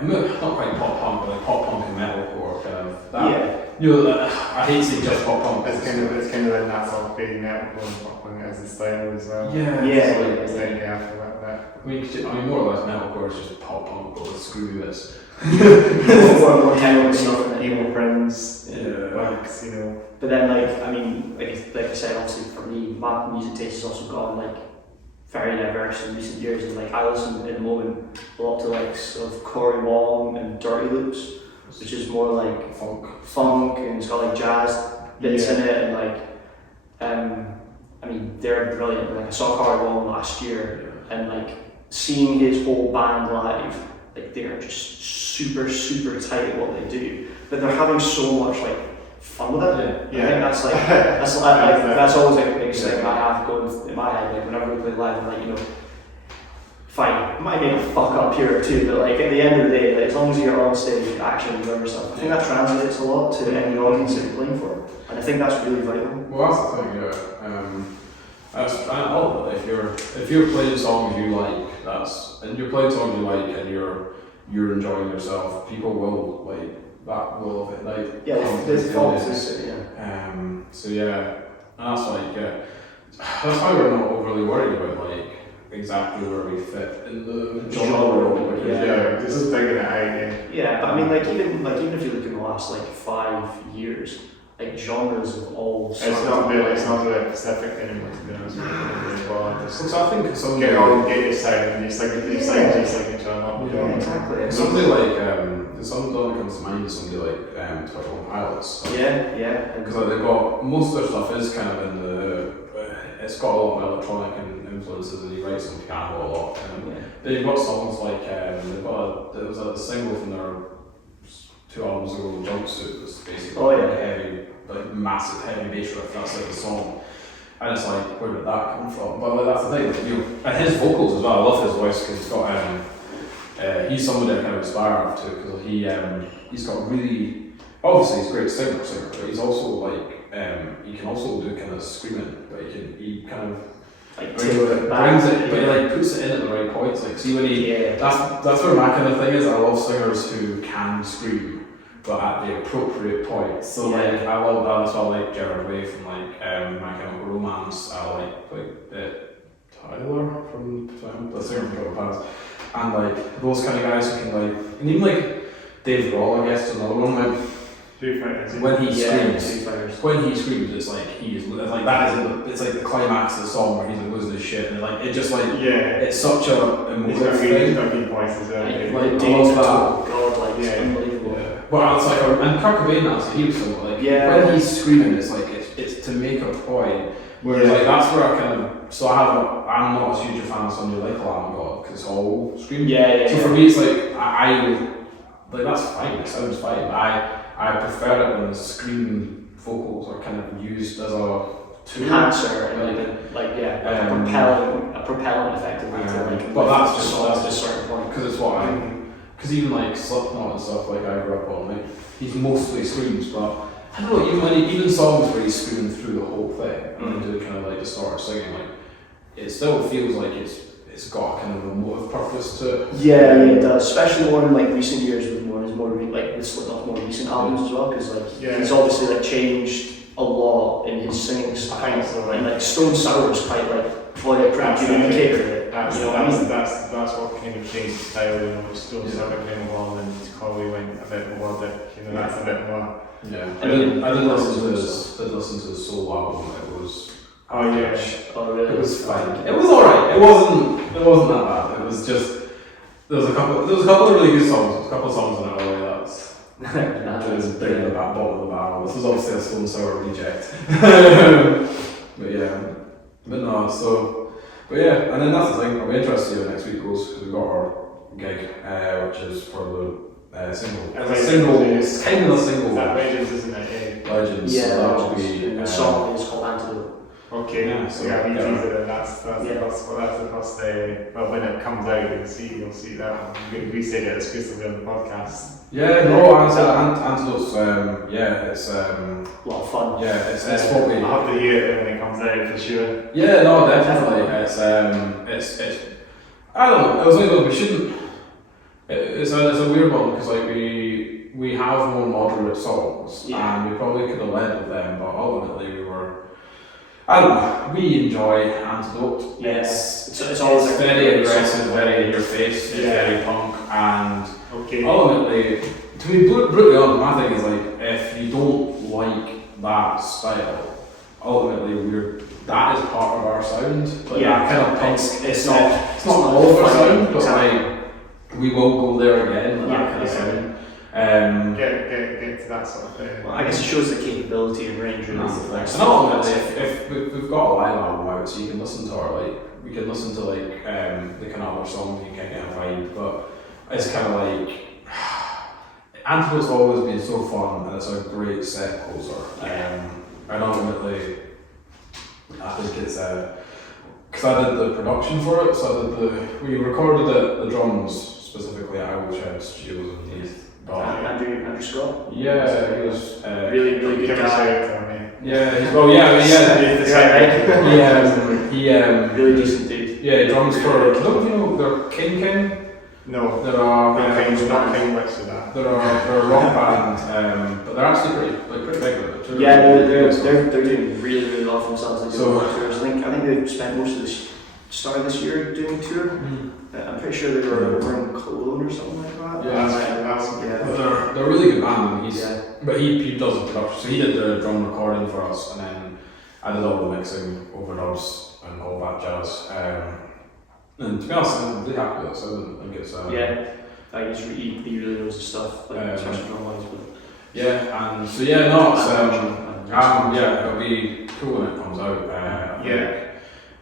not quite pop punk, but like pop punk and metalcore kind of that. I hate saying just pop punk. It's kind of like that sort of being metalcore and pop punk as a style as well. I mean, more or less metalcore is just pop punk, but with screwy bits. more technical stuff. Emo Prince, bugs, But then, like I said, obviously for me, my music taste has also gone like very diverse in recent years, and like I listen at the moment a lot to like sort of Corey Wong and Dirty Loops, which is more like funk, and it's got like jazz bits in it, and like I mean they're brilliant. Like I saw Corey Wong last year, and like seeing his whole band live, like they are just super tight at what they do, but they're having so much like fun with it. I think that's like that's always like the biggest thing I have going in my head. Like whenever we play live, I'm like, if fine, might make a fuck up here or two, but like at the end of the day, like, as long as you're on stage, you actually enjoy yourself. I think that translates a lot to any audience that you're playing for, and I think that's really vital. Well, that's the thing, yeah. If you're playing songs you like, and you're playing songs you like, and you're enjoying yourself, people will like that will like. Yeah, there's faults, yeah. So yeah, and that's like that's why we're not overly worried about like exactly where we fit in the genre. This is bigger than I. Yeah, but I mean, even if you look in the last like 5 years, like genres of all. It's not really specific anymore, to be honest with you. So I think some get your sound and just like just like each other. Yeah, exactly. Somebody like some that comes to mind is somebody like 21 Pilots. Yeah. Because like they've got most of their stuff is kind of in the it's got a lot of electronic influences and he writes on piano a lot. But you've got songs like there was a single from their 2 albums ago, Jumpsuit, was basically heavy, like massive heavy bass riff. That's like the song, and it's like where did that come from? But like, that's the thing, like, you know, and his vocals as well. I love his voice because he's got he's somebody I kind of aspire to because he's got really obviously he's a great singer, but he's also like he can also do kind of screaming, but he kind of like brings it, but he like puts it in at the right points. Like see when that's where my kind of thing is. I love singers who can scream, but at the appropriate point. So like I love that. That's why I like Gerard Way from like My Chemical Romance. I like Tyler from the singer from Total Paris, and like those kind of guys who can like, and even like Dave Grohl, I guess, is another one. Like when he screams, it's like he's like that is it's like the climax of the song where he's like losing his shit, and like it just like it's such a emotive thing. He's got good voice as well. Like Dave's God, like it's unbelievable. Well, it's like and Kurt Cobain now, so he was so like when he's screaming, it's like it's to make a point. Whereas like that's where I kind of I'm not as huge a fan of somebody like Lamb of God because it's all screaming. So for me, it's like I like that's fine. It sounds fine. But I prefer it when the screaming vocals are kind of used as a enhancer and a propellant effectively. But that's just a certain point because it's what because even like Slipknot and stuff like I grew up on, like he's mostly screams, but I don't know, even songs where he's screaming through the whole thing and do kind of like distorted singing, like it still feels like it's got kind of a motive purpose to it. Yeah, it does, especially more in like recent years with Slipknot's more recent albums as well, because like he's obviously like changed a lot in his singing style. And like Stone Sour is quite like pretty communicator. That's what kind of changed the style, you know, Stone Sour came along and Collie went a bit more melodic, you know, that's a bit more. Yeah, I did listen to his solo album. It was really? It was fine. It was alright. It wasn't that bad. It was just there was a couple of really good songs. There was a couple of songs on it where that was big in the bottom of the barrel. This was obviously a Stone Sour reject. But and then that's the thing. I'll be interested to see how next week goes because we've got our gig, which is for the single. It's kind of a single. That Legends, isn't it? Legends. Yeah, so that will be. The song is called Antidote. Okay, that's when it comes out, you'll see that. We said it exclusively on the podcast. Yeah, no, Antidote's it's a lot of fun. Yeah, it's what we. I'll have to hear it when it comes out for sure. Yeah, no, definitely. It's I don't know. I was like, we shouldn't. It's a weird one because like we have more moderate songs and we probably could have led with them, but ultimately we were. I don't know. We enjoy Antidote. Yes, it's always very aggressive, very in your face. It's very punk, and ultimately, to be brutally honest, my thing is like if you don't like that style, ultimately that is part of our sound. Like that kind of punk. It's not all of our sound, but like we will go there again. That kind of sound. Get to that sort of thing. Well, I guess it shows the capability and range. And ultimately, if we've got a live album out, so you can listen to we can listen to like the kind of other songs, you can get a vibe, but it's kind of like Antidote's always been so fun, and it's a great set closer. And ultimately, I think it's because I did the production for it, so we recorded the drums specifically at Shed Studios in Leith. Andrew Scott? Yeah, he was really good guy. Yeah, really decent dude. Yeah, drums for, I don't know if you know, they're King. No. There are not King Wicks with that. They're a rock band, but they're actually pretty big with it. They're doing really well for themselves. They do tours. I think they've spent most of the start of this year doing a tour. I'm pretty sure they were over in Cologne or something like that. But they're a really good band. But he does the production. So he did the drum recording for us, and then I did all the mixing, overdubs, and all that jazz. And to be honest, I'm really happy with it. So I think it's he really knows his stuff, especially drum wise. And so it'll be cool when it comes out.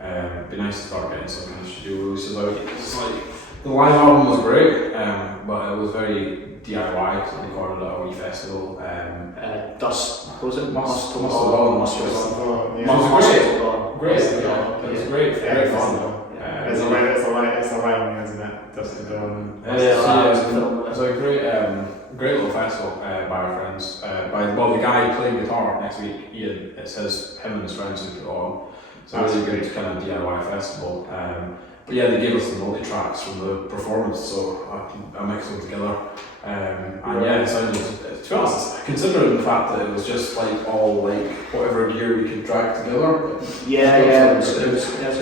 It'd be nice to start getting some kind of studio releases out. It's like the live album was great, but it was very DIY because I recorded at a wee festival. What was it? Musk. It was great. It was great. Great fun. It's a rhyme, isn't it? Dust to Dawn. It's a great little festival by our friends. The guy playing guitar next week, Ian, it says him and his friends who put on. So it's a really good kind of DIY festival. But yeah, they gave us the multi-tracks from the performance, so I mixed them together. It sounded, to be honest, considering the fact that it was just like all like whatever gear we could drag together. It's a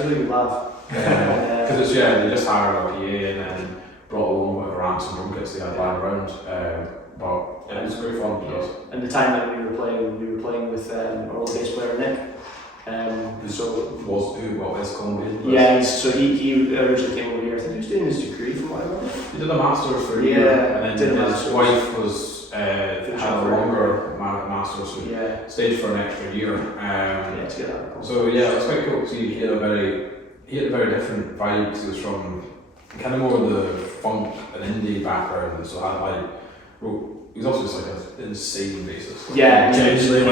really good laugh. Because they just hired a PA and then brought along whatever amps and drum kits they had lying around. But it was great fun. And the time that we were playing with our old bass player Nick. West Colombian? Yeah, so he originally came over here. I think he was doing his degree from what I remember. He did a master's for a year, and then his wife was had a longer master's, so he stayed for an extra year. To get that. So it was quite cool to see. He had a very different vibe because he was from kind of more the funk and indie background, so he was also just like an insane bassist. He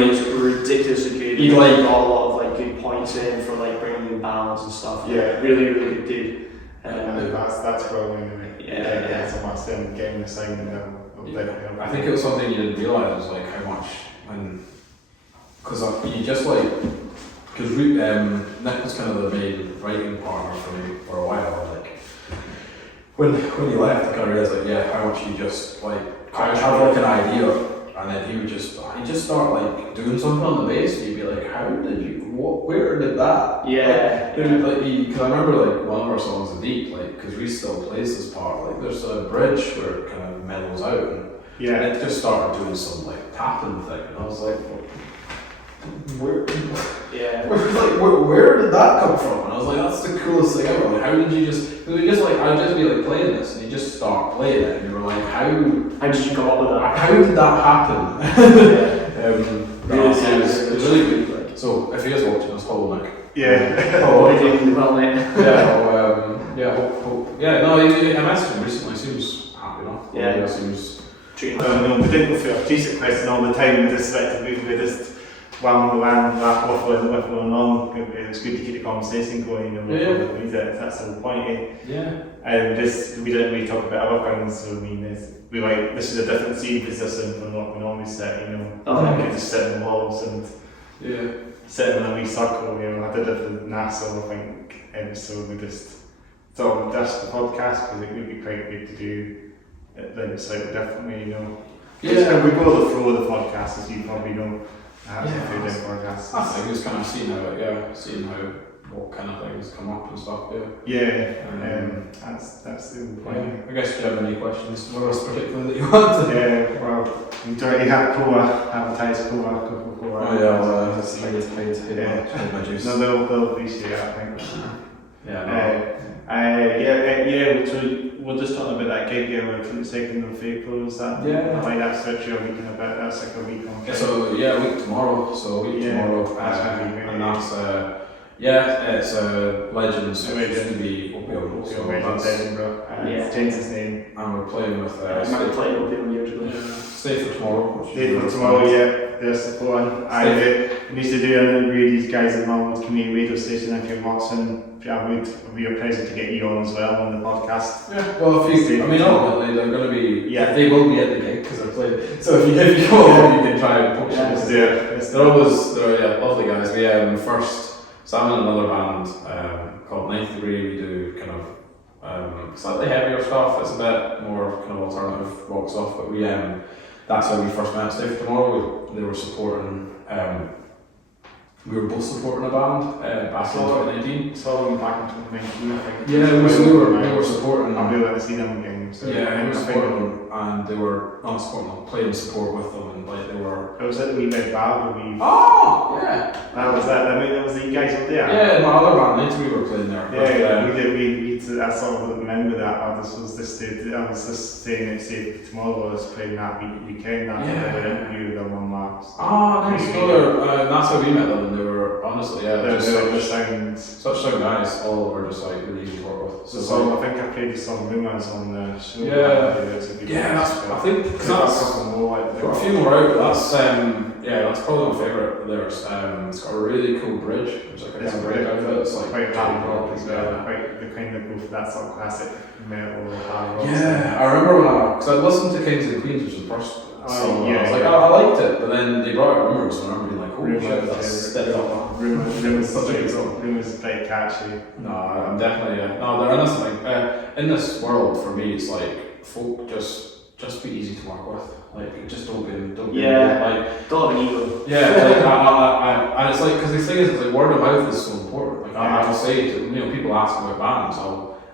was ridiculously good. He got a lot of good points in for bringing in balance and stuff. Really good dude. That's growing. It's almost getting the same. I think it was something you didn't realise was how much because you just because Nick was kind of the main writing partner for me for a while. When he left, I kind of realised how much you just have an idea, and then he'd just start doing something on the bass, and you'd be like, how did you? Where did that? Because I remember one of our songs, The Deep, because we still plays this part. There's a bridge where it kind of mellows out, and it just started doing some tapping thing, and I was like, where did that come from? And I was like, that's the coolest thing ever. How did you just? I'd just be playing this, and you just start playing it, and you were like, how did you come up with that? How did that happen? It was really good. So if he is watching, let's follow Nick. Well, mate. I messaged him recently. He seems happy enough. He seems. We didn't go through a basic question all the time. We just waffling on. It's good to keep the conversation going. That's the whole point. We didn't really talk about other things. So this is a different scene position from what we normally sit. We just sit in the walls and sit in a wee circle. I did it with NASA, I think, so we just thought we'd dash the podcast because it would be quite good to do it slightly differently. We go the flow of the podcast, as you probably know. I think just kind of seeing what kind of things come up and stuff. That's the whole point. I guess, do you have any questions for us particularly that you want to? We already have advertised Coca-Cola. Hide my juice. No, they'll appreciate it, I think. We're just talking about that gig on the 22nd of April, is that? That's what you're week about, that's a week on. A week tomorrow, tomorrow. That's going to be great. And that's, Yeah, it's Legends. It used to be Opium. So Legends that's, Edinburgh. And changed his name. and we're playing with I remember playing Opium years ago. Stay for Tomorrow. Stay for Tomorrow, yeah, there's the one. We need to do an interview with these guys at Malmwood Community Radio Station if you're watching. I would be a pleasure to get you on as well on the podcast. Yeah, well, ultimately they're going to be, they will be at the gig because they're playing. So if you go along, you can try and poach them. They're lovely guys. We first, so I'm in another band called Ninth Degree. We do kind of slightly heavier stuff. It's a bit more kind of alternative rock stuff, but that's how we first met. Stay for Tomorrow. They were supporting. We were both supporting a band back in 2019. Saw them back in 2019, I think. Yeah, we were supporting. I'm really to see them again. So yeah, we were supporting them, and they were not supporting them, playing support with them, and like they were. It was at the wee red bar where we. Oh, yeah. That was that. I mean, that was the guys up there. Yeah, my other band, we were playing there. Yeah, we did. I sort of remember that. I was just saying it. Say tomorrow I was playing that weekend. That interview with them on Mars. Oh, nice. That's how we met them, and they were honestly, such guys. All were just like really easy to work with. So I think I played the song Rumours on the show. I think because that's got a few more out. But that's probably my favourite of theirs. It's got a really cool bridge. It's like a great outfit. It's like quite hard rock as well. Quite the kind of go for that sort of classic metal hard rock. Yeah, I remember because I listened to Kings and Queens, which was the first song. I was like, I liked it, but then they brought out Rumours, and I remember being like, oh shit, that's stepped up. Rumours such a good song. Rumours is very catchy. No, I'm definitely they're innocent. In this world, for me, it's like folk just be easy to work with. Like, just don't be don't have an ego. Yeah, and it's like, because the thing is, it's like word of mouth is so important. Like, I will say to people ask about bands,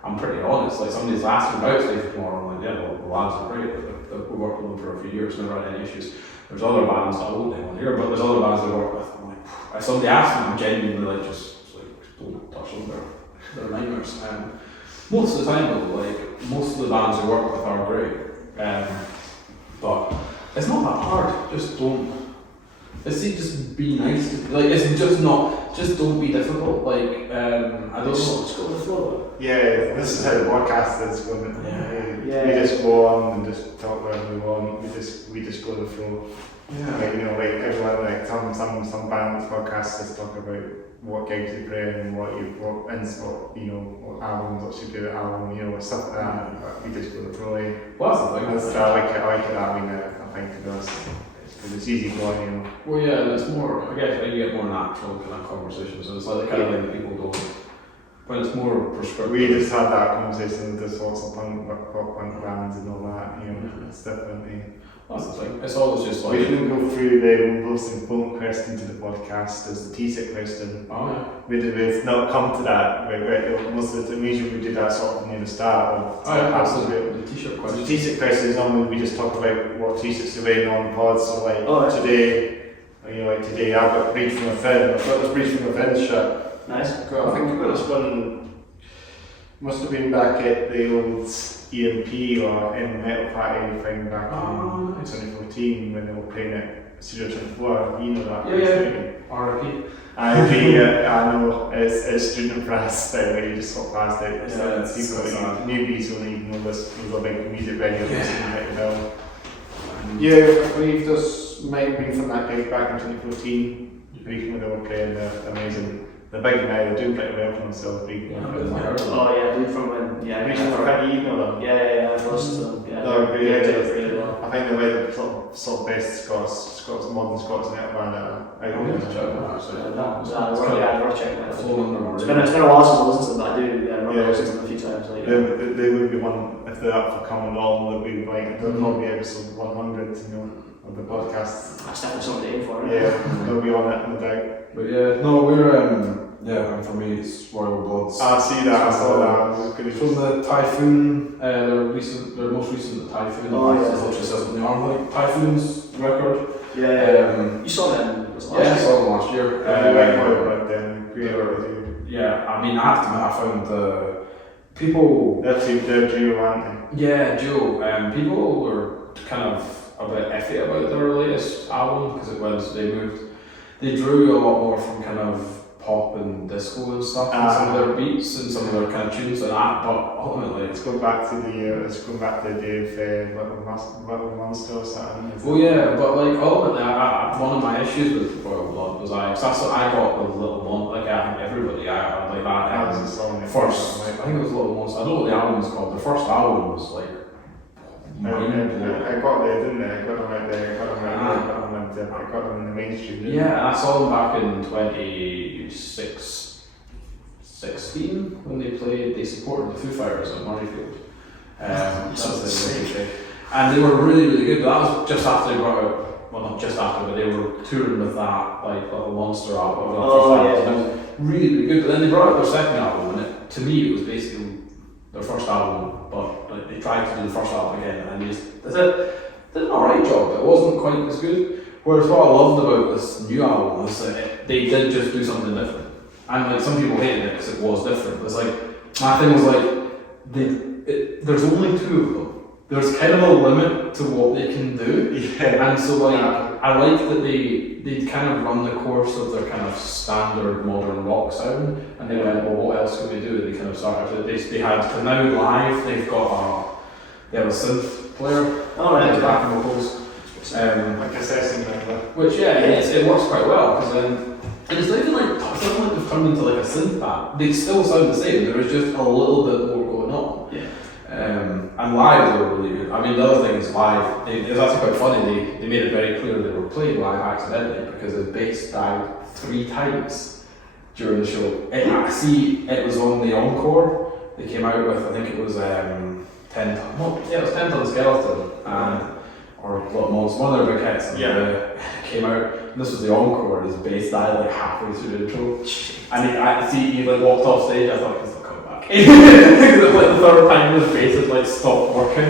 I'm pretty honest. Like, somebody's asking about Stay for Tomorrow, I'm like, yeah, the lads are great. We worked with them for a few years, never had any issues. There's other bands I won't name on here, but there's other bands I work with. I'm like, if somebody asks me, I'm genuinely like, just don't touch them. They're nightmares. Most of the time, though, like most of the bands I work with are great. But it's not that hard. Just be nice. It's just don't be difficult. Like I don't know. Just go with the flow. Yeah, this is how the podcast is going. We just go on and just talk whatever we want. We just go with the flow. Yeah. Like everyone, like some bands podcasts just talk about what gigs you play and what albums, what should be the album, stuff like that. But we just go with the flow. Well, that's the thing. I like it that way now. I think to be honest, because it's easy going. Well, yeah, it's more. I guess you get more natural kind of conversations, so it's like the kind of thing that people don't. When it's more prescriptive. We just had that conversation with this lots of punk bands and all that. It's different. That's the thing. It's always just like. We didn't go through the most important question to the podcast. There's the T-shirt question. Oh yeah. We've not come to that. Most of the time, usually we do that sort of near the start. Absolutely. The T-shirt question. The T-shirt question is normally we just talk about what T-shirts are wearing on the pod. So today, today I've got Breed from Within. I've got this Breed from Within shirt. Nice. I think I've got this one. Must have been back at the old EMP or in Metal Party thing back in 2014 when they were playing at Studio 24. You know that? Yeah. RIP. I know. It's student press where you just walk past it. Newbies will even know this. We've got a big music venue in Bell. I believe this might have been from that gig back in 2014. When they were playing the amazing. They're big now, they're doing pretty well for themselves. Dude from when, you know them? Yeah, I've listened to them. They're doing really well. I think they're like the sort of best modern Scots metal band out there. We're checking that. It's been a while since I listened to them, but I do remember listening to them a few times. They would be one, if they're up for coming along, they'll be probably episode 100, of the podcast. That's definitely something to aim for, Yeah, they'll be on it, no doubt. But we're and for me it's Royal Bloods. I see that, I saw that. From the Typhoon, their most recent Typhoon. Which is on the arm, like Typhoon's record. You saw them last year. I saw them last year. I mean, I have to admit, I found the people. They're duo, aren't they? Yeah, duo. People were kind of a bit iffy about their latest album because they drew a lot more from kind of pop and disco and stuff in some of their beats and some of their kind of tunes like that, but ultimately Let's go back to the day of Little Monster or something. well, yeah, but like ultimately, one of my issues with Royal Blood was cause that's what I got with Little Monster. Like I think everybody, That was a song. first. I think it was Little Monster. I don't know what the album was called. The first album was like mind blowing. I got there, didn't I? I got them out there. I got them in the mainstream. Didn't Yeah, and I saw them back in 16 when they supported the Foo Fighters at Murrayfield. And they were really, really good. But that was just after they brought out, well, not just after, but they were touring with that like Little Monster album. And it was really, really good. But then they brought out their second album, and to me it was basically their first album, but like, they tried to do the first album again, and they did an alright job. It wasn't quite as good. Whereas what I loved about this new album was that they did just do something different. And like some people hated it because it was different. It's like, my thing was like, there's only two of them. There's kind of a limit to what they can do. Yeah. And so like, I like that they kind of run the course of their kind of standard modern rock sound. And they went, well, what else can we do? They kind of started, they had, for now live, they have a synth player. Oh, right. Backing vocals. like a session member. Which it works quite well because then it's not even like they've turned into like a synth band. They still sound the same. There is just a little bit more going on. Yeah. And live they were really good. I mean the other thing is live. It's actually quite funny. They made it very clear they were playing live accidentally because the bass died 3 times during the show. I see it was on the encore. They came out with I think it was 10 Ton Skeleton and. Or one of their big hits, came out, and this was the encore, his bass died like halfway through the intro, and he like walked off stage, I thought he's not coming back. It was like the third time his bass had like stopped working.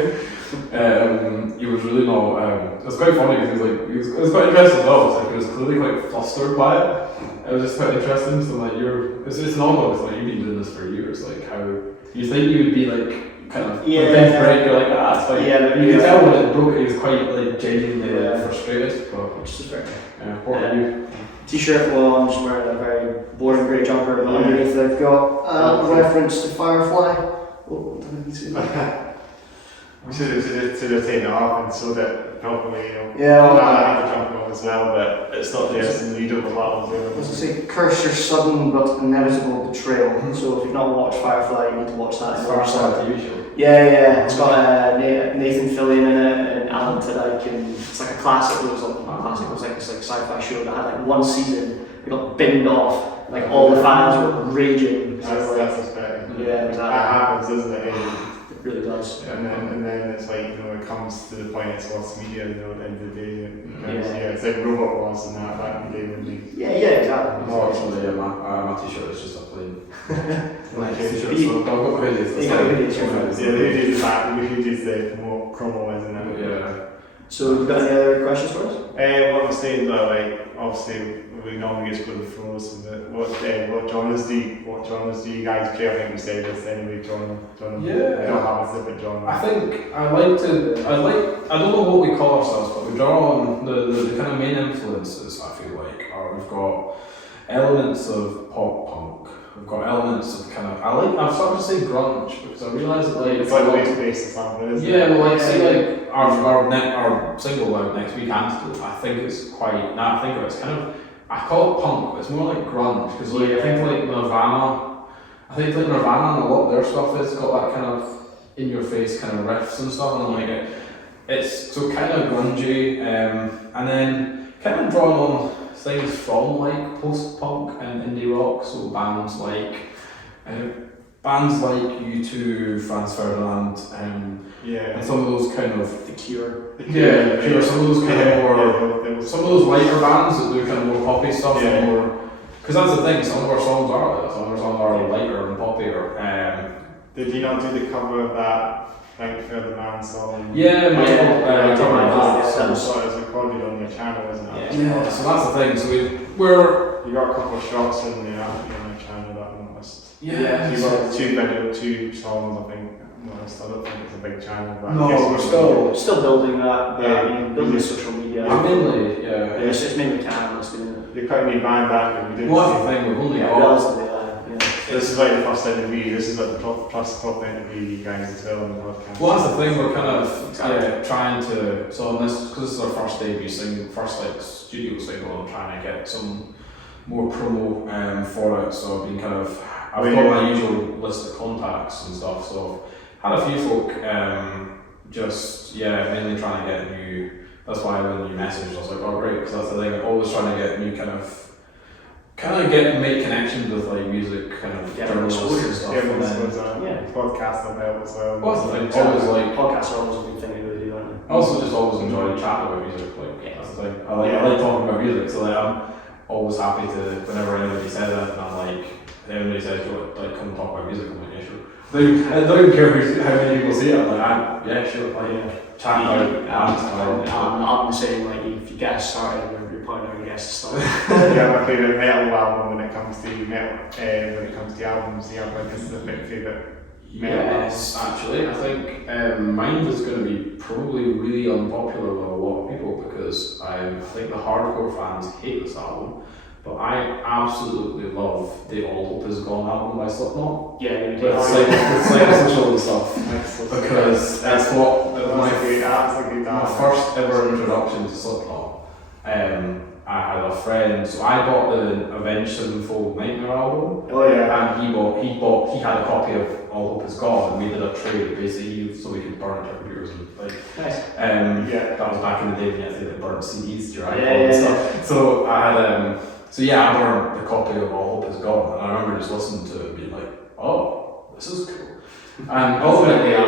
He was really not, it was quite funny because it was quite interesting as well, he was clearly quite flustered by it. It was just quite interesting, so like it's normal, it's like you've been doing this for years, like how, you think you would be like, kind of break, you're like, it's fine. Yeah, you can tell when it broke, he was quite like genuinely frustrated. But which is fair. What about you? T-shirt, well, I'm just wearing a very boring grey jumper, but underneath I've got a reference to Firefly. Oh, what did I say about that? We should have taken it off and sewed it properly. Yeah, I had the jumper on as well, but it's not there, so you don't have I was going to say, curse your sudden but inevitable betrayal. So if you've not watched Firefly, you need to watch that. Firefly TV show. Yeah. It's got Nathan Fillion in it and Alan Tudyk, and it's like a classic. It was like this sci-fi show that had like one season. It got binned off. Like all the fans were raging. That's expected. Yeah, exactly. That happens, doesn't it? It really does. And then it's like, it comes to the point it's lost media, at the end of the day. It's like Robot Wars and that back in the day when they... Yeah, exactly. No, actually, my t-shirt is just a plain t-shirt, so I've got hoodies. The hoodies is back, the hoodies the more promo, isn't it? Yeah. So, have you got any other questions for us? What I'm saying though, like, obviously, we normally just go to the floors, but what genres do you guys play? I think we say this anyway, genre. Yeah. I don't have a specific genre. I think I don't know what we call ourselves, but we draw on the kind of main influences, I feel like, we've got elements of pop punk, we've got elements of kind of, I'm starting to say grunge, because I realise that like, it's like a way to base or something, isn't it? Yeah, well, like, say like, our single out next week, Antidote, I think it's quite, now I think of it, it's kind of, I call it punk, but it's more like grunge, because like, I think like Nirvana and a lot of their stuff has got that kind of in-your-face kind of riffs and stuff, and I'm like, it's so kind of grungy, and then kind of drawn on things from like post-punk and indie rock, so bands like U2, Franz Ferdinand, and some of those kind of The Cure. Some of those kind of more, some of those lighter bands that do kind of more poppy stuff, because that's the thing. Some of our songs are like that. Some of our songs are lighter and poppier. Did you not do the cover of that Frank Ferdinand song? It's recorded on your channel, isn't it? Yeah. So that's the thing. So you got a couple of shots in there on your channel that I noticed. Yeah. So you got two songs, I think. I don't think it's a big channel, but no, we're still building that. Building social media. Mainly, It's mainly Canada's doing it. The quite a new band back, but we didn't. Well, that's the thing, we've only got. Relatively, This is like the first interview. This is like the proper interview you guys as well on the podcast. Well, that's the thing. We're kind of trying to. So on this, because this is our first debut single, first like studio single, I'm trying to get some more promo for it. So I've been kind of. I've got my usual list of contacts and stuff. So had a few folk just mainly trying to get new. That's why when you messaged, I was like, oh great, because that's the thing. I'm always trying to get new make connections with like music kind of journalists and stuff. Podcast about as well. What's the thing? Always like podcasts are always a good thing to really do, aren't they? I also just always enjoy chatting about music. Like that's the thing. I like talking about music. So like I'm always happy to whenever anybody says that, and I'm like, if anybody says you like come talk about music, I'm like yeah sure. I don't even care how many people see it. I'm like yeah sure. Chat about I'm the same. Like if you get us started, you're probably never get us to start. Yeah, my favourite metal album when it comes to metal, when it comes to albums, yeah, like this is a big favourite metal album. Yes, actually, I think mine is going to be probably really unpopular with a lot of people because I think the hardcore fans hate this album, but I absolutely love the All Hope Is Gone album by Slipknot. Yeah, with psychosocial and stuff, because that's what my first ever introduction to Slipknot. I had a friend, so I bought the Avenged Sevenfold Nightmare album. Oh yeah. And he had a copy of All Hope Is Gone, and we did a trade basically so we could burn it to computers and like. Nice. That was back in the day when you had to burn CDs to your iPod and stuff. So I had I burned the copy of All Hope Is Gone, and I remember just listening to it and being like, oh, this is cool. And ultimately, I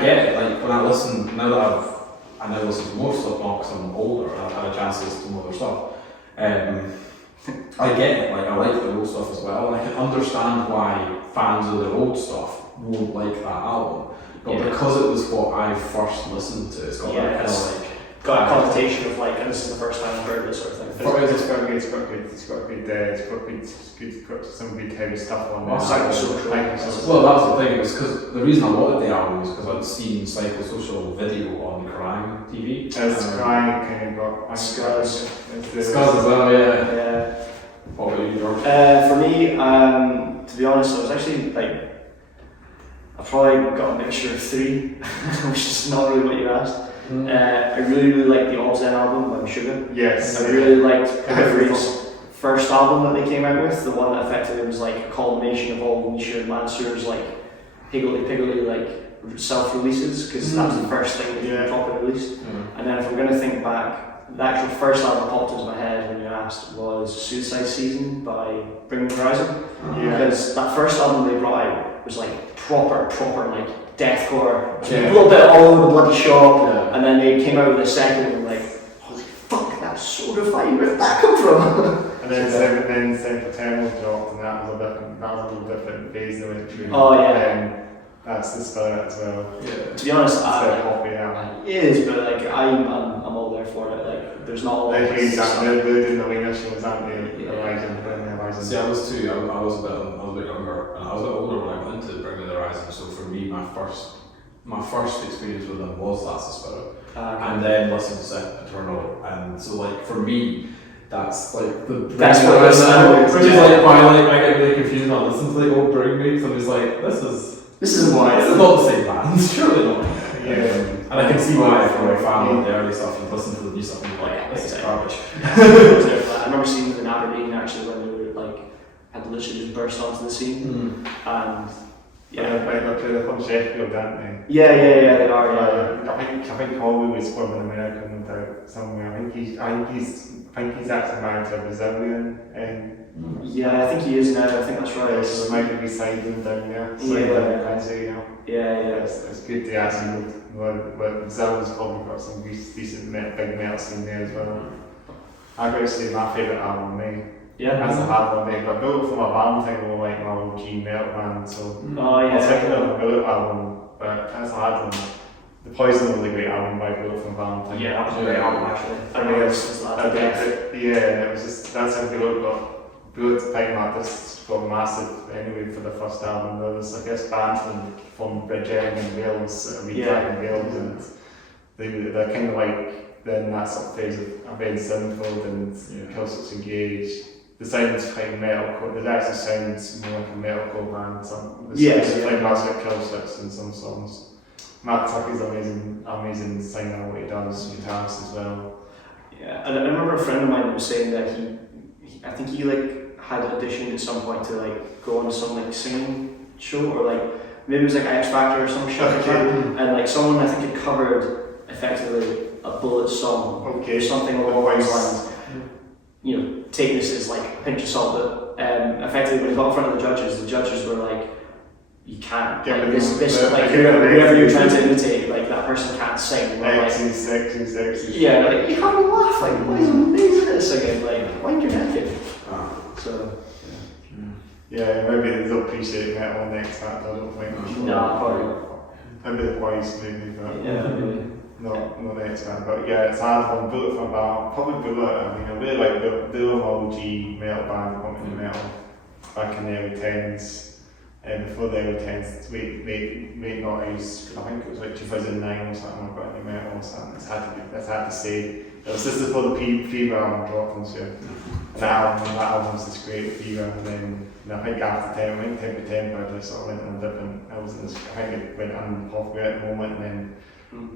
get it. Like when I listen now that I now listen to more Slipknot because I'm older and I've had a chance to listen to more other stuff. I get it, like I like the old stuff as well, and I can understand why fans of the old stuff won't like that album. But because it was what I first listened to, it's got that kind of like got a connotation of like, and this is the first time I've heard this sort of thing. It's got some good heavy stuff on there. Well, that's the thing, was because the reason I wanted the album was because I'd seen Psychosocial video on Crime TV. It's Crime kind of got Scars. Scars as well, yeah. What about you, George? For me, to be honest, I was actually like, I probably got a mixture of three, which is not really what you asked. I really like the Obzen album by Sugar. Yes. I really liked Periphery's first album that they came out with, the one that effectively was like a culmination of all Misha and Lancer's like higgledy-piggledy like self-releases, because that was the first thing that they properly released. And then if I'm going to think back, the actual first album that popped into my head when you asked was Suicide Season by Bring Me Horizon. Because that first album they brought out was like proper like deathcore, a little bit all over the bloody shop, and then they came out with a second and like, holy fuck, that's so refined, where did that come from? And then Sempiternal dropped, and that was a little different phase they went through. Oh yeah. That's the spirit as well. Yeah. To be honest, it is, but like I'm all there for it. Like there's not a lot. They're doing the winger shows, aren't they? Horizon. See, I was a bit younger, and I was a bit older when I went into Bring Me the Horizon. So for me, my first experience with them was That's the Spirit, and then listening to Set Eternal, and so like for me, that's like that's what I was. Which is like why I get really confused when I listen to like old Bring Me, because I'm just like this is not the same band, surely not. And I can see why for my family the early stuff and listen to the new stuff and be like, this is garbage. I remember seeing them in Aberdeen actually when they were like had literally just burst onto the scene, and they're from Sheffield, aren't they? Yeah, they are. I think Holly was from an American somewhere. I think he's actually married to a Brazilian. Yeah, I think he is now. I think that's right. So there might be residing down there. It's good to actually Brazil's probably got some decent big metal scene there as well. I've got to say my favourite album, that's a hard one, but Bullet for My Valentine was like my old key metal band, so I'll take another Bullet album, but that's a hard one. The Poison was a great album by Bullet for My Valentine. Yeah, that was a great album actually. It was just, that's how Bullet's time artists got massive anyway for the first album. There was, I guess, bands from Bridgend and Wales, and Wales, and they're kind of like, then that sort of phase of Avenged Sevenfold and Killswitch Engage. The sound's quite metalcore. It actually sounds more like a metalcore band. Like Massive Killswitch in some songs. Matt Tucky's amazing singer, what he does, guitarist as well. Yeah, and I remember a friend of mine was saying that I think he like had auditioned at some point to like go on some like singing show, or like maybe it was like X Factor or some shit like that. And like someone I think had covered effectively a Bullet song or something along those lines. You know, take this as like a pinch of salt, but effectively when he got in front of the judges were like, you can't, like this like whoever you're trying to imitate, like that person can't sing. Sexy. Yeah, like you can't laugh, like what is amazing at singing, like wind your neck in. So yeah, maybe they'll appreciate metal on X Factor, I don't think. No, probably. Maybe the boys maybe, but maybe. No X Factor, but yeah, it's hard one. Bullet for Valentine, probably Bullet. I mean, I really like Bullet. They were an OG metal band that went into metal back in the early 10s. Before the early 10s, late noughties, I think it was like 2009 or something, I got into metal or something. It's hard to say. It was just before the Fever album dropped and so. And that album's just great, Fever, and then I think after 10, I went 10 to 10, but I just sort of went on different, I think it went unpopular at the moment, and then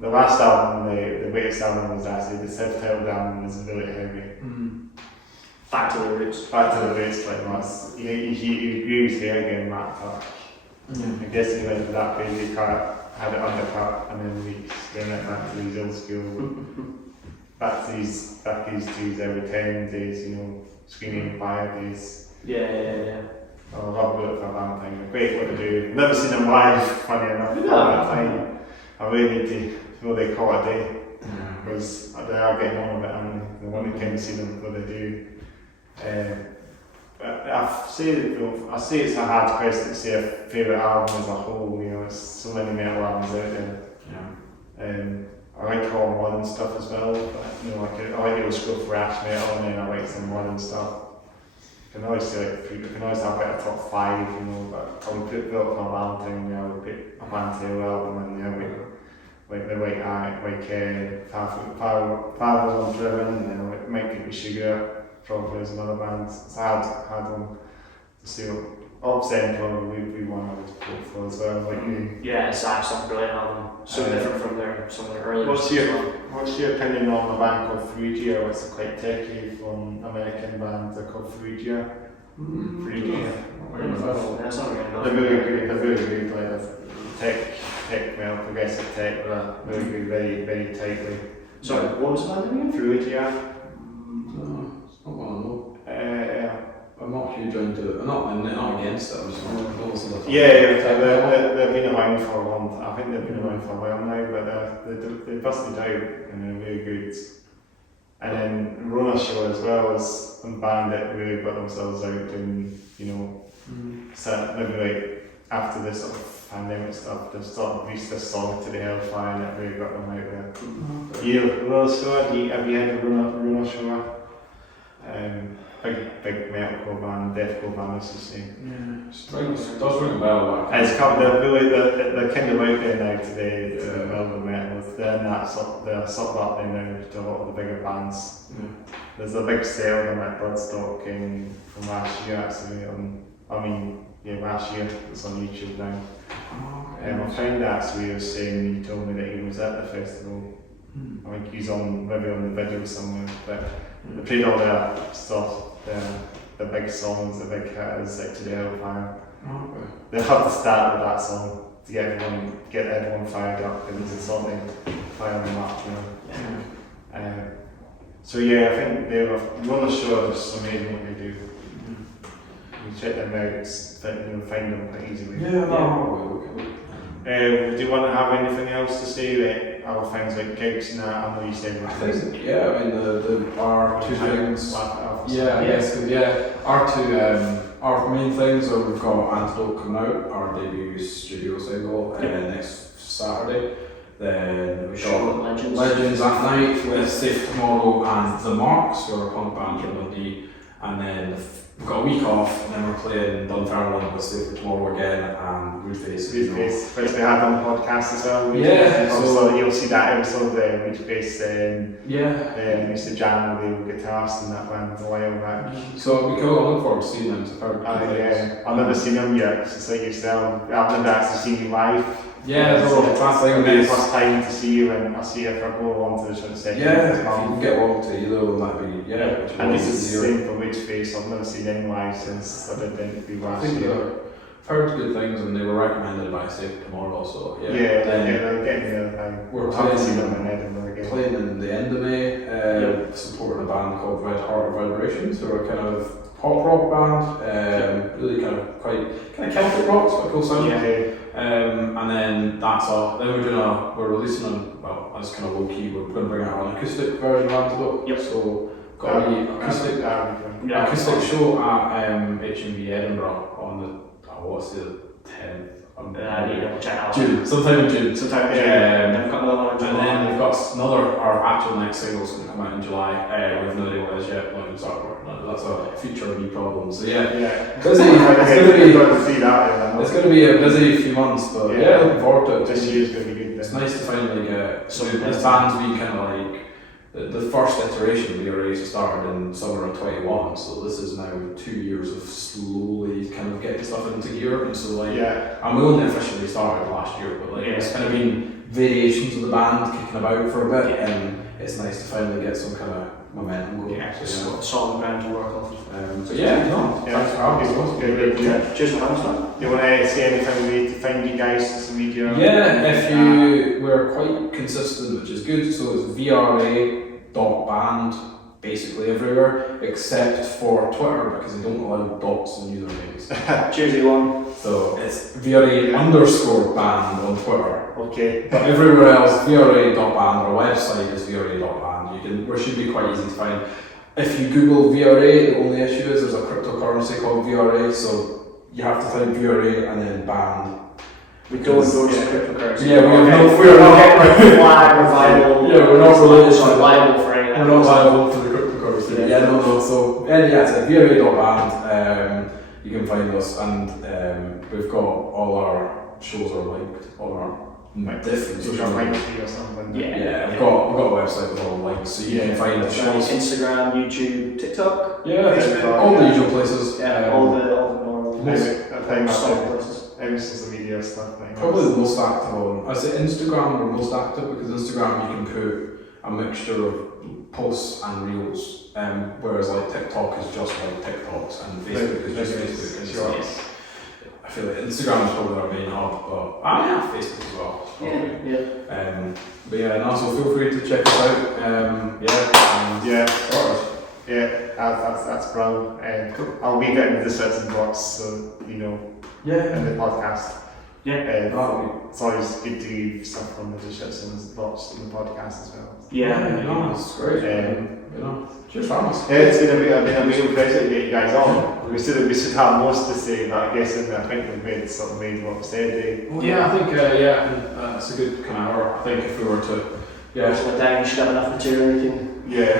the last album, the latest album was actually, the self-titled album was really heavy. Back to the roots, like much. He grew his hair again, Matt Tuck. I guess he went to that crazy cut, had it undercut, and then we went back to his old school. back to his early 10 days, you know, Screaming Fire days. Yeah. I love Bullet for Valentine. Great what to do. Never seen them live, funny enough, at that time. I really need to, before they call it a day, because they are getting on with it, and they want to kind of see them before they do. But I say it's a hard question to say a favourite album as a whole. You know, there's so many metal albums out there. I like all modern stuff as well. But, you know, I like to go for thrash metal, and then I like some modern stuff. You can always say you can always have like a top 5, you know. But I would put Bullet for Valentine there. I would put a Pantera album in there. Like the White Eye, like Power Driven, you know, it might be Sugar. Probably as another band. It's a hard one to see. Obscene probably would be one I would vote for as well, like you. Yeah, it's actually a brilliant album. So different from some of their earlier stuff. What's your opinion on a band called Fallujah? It's a quite techy from American band. They're called Fallujah. Fallujah. That's not really They're really good. Like tech metal, progressive tech, but really good, very, very tightly. Sorry, what was the band name again? Fallujah. Not one I know. I'm not huge into it. I'm not against it. I'm just not listen to it. They've been around for a long time. I think they've been around for a while now, but they busted out and they're really good. And then Rona Show as well is a band that really got themselves out and, you know, maybe like after this sort of pandemic stuff, they've sort of released this song to the Hellfire and it really got them out there. Rona Show, have you heard of Rona Show? Big metalcore band, deathcore band, as you say. It does ring a bell. It's come, they're kind of out there now today, Melbourne metal. They're in that they're sort of up there now to a lot of the bigger bands. There's a big sale of them at Bloodstock from last year actually. Last year, it's on YouTube now. I found actually he was saying, he told me that he was at the festival. I think he's maybe on the video somewhere, but they played all their stuff, the big songs, the big hitters, like To the Hellfire. They'll have to start with that song to get everyone fired up, because it's something firing them up, you know. So yeah, I think they were on the show, it's amazing what they do. You check them out, find them quite easily. Do you want to have anything else to say, like other things like gigs and that? I know you said our two things. Our main things are we've got Antidote coming out, our debut studio single, next Saturday. Then we've got Legends at night with Stay For Tomorrow and The Marks, who are a punk band from Dundee. and then we've got a week off, and then we're playing Dunfermline with Stay for Tomorrow again, and Ridgeface, which we had on the podcast as well. Yeah, so you'll see that episode there, Ridgeface, Mr. Jan with the guitarist and that band a while back. So we could look forward to seeing them. I've never seen them yet, it's like yourself. I've never actually seen you live. Yeah, so that's it'll be the first time to see you, and I'll see you if I go on to the show second. Yeah, if you can get along to either of them, that'd be, And this is the same for Ridgeface. I've never seen any live since I did the interview last year. I've heard good things, and they were recommended by Stay for Tomorrow, so they're getting the other time. We're playing them in Edinburgh again. Playing in the end of May, supporting a band called Red Heart Vibrations, who are kind of pop rock band, really kind of Celtic rock, it's quite cool sound. And then that's all. Then we're releasing as kind of low key, we're going to bring out an acoustic version of Antidote. So got an acoustic show at HMV Edinburgh on the what's the 10th? June, sometime in June. Then we've got another one in July. And then we've got our actual next single is going to come out in July. We have no idea what it is yet. Like, that's a future me problem. So busy. It's going to be a busy few months, but looking forward to it. This year's going to be good. It's nice to finally get this band's been kind of like the first iteration of VRA started in summer of 21, so this is now 2 years of slowly kind of getting stuff into gear, and so and we only officially started last year, but it's kind of been variations of the band kicking about for a bit, and it's nice to finally get some kind of momentum going. Solid ground to work off. Thanks for having us. Cheers for having us, man. You want to say anything way to find you guys, social media? We're quite consistent, which is good, so it's VRA.band basically everywhere, except for Twitter, because they don't allow dots in usernames. Cheers, everyone. So it's VRA_band on Twitter. Okay. But everywhere else, VRA.band, our website is VRA.band. We should be quite easy to find. If you Google VRA, the only issue is there's a cryptocurrency called VRA, so you have to type VRA and then band. We don't endorse cryptocurrency. Yeah, we're not related. So liable for any. We're not liable for the cryptocurrency. So it's VRA.band. You can find us, and we've got all our shows are linked, all our different social media or something. We've got a website with all the links, so you can find the shows. Instagram, YouTube, TikTok. Facebook, all the usual places. All the normal places. Social media stuff. Probably the most active on. I say Instagram we're most active, because Instagram you can put a mixture of posts and reels, whereas like TikTok is just like TikToks and Facebook is just Facebook and shorts. I feel like Instagram is probably our main hub, but Facebook as well. And also feel free to check us out. That's brilliant. I'll leave it in the description box, so you know. In the podcast. It's always good to leave stuff on the description box in the podcast as well. It's great. Cheers for us. It's been a real pleasure to get you guys on. We should have most to say, but I guess I think we've made what we said. I think it's a good kind of hour. I think if we were to slow it down, you should have enough material you can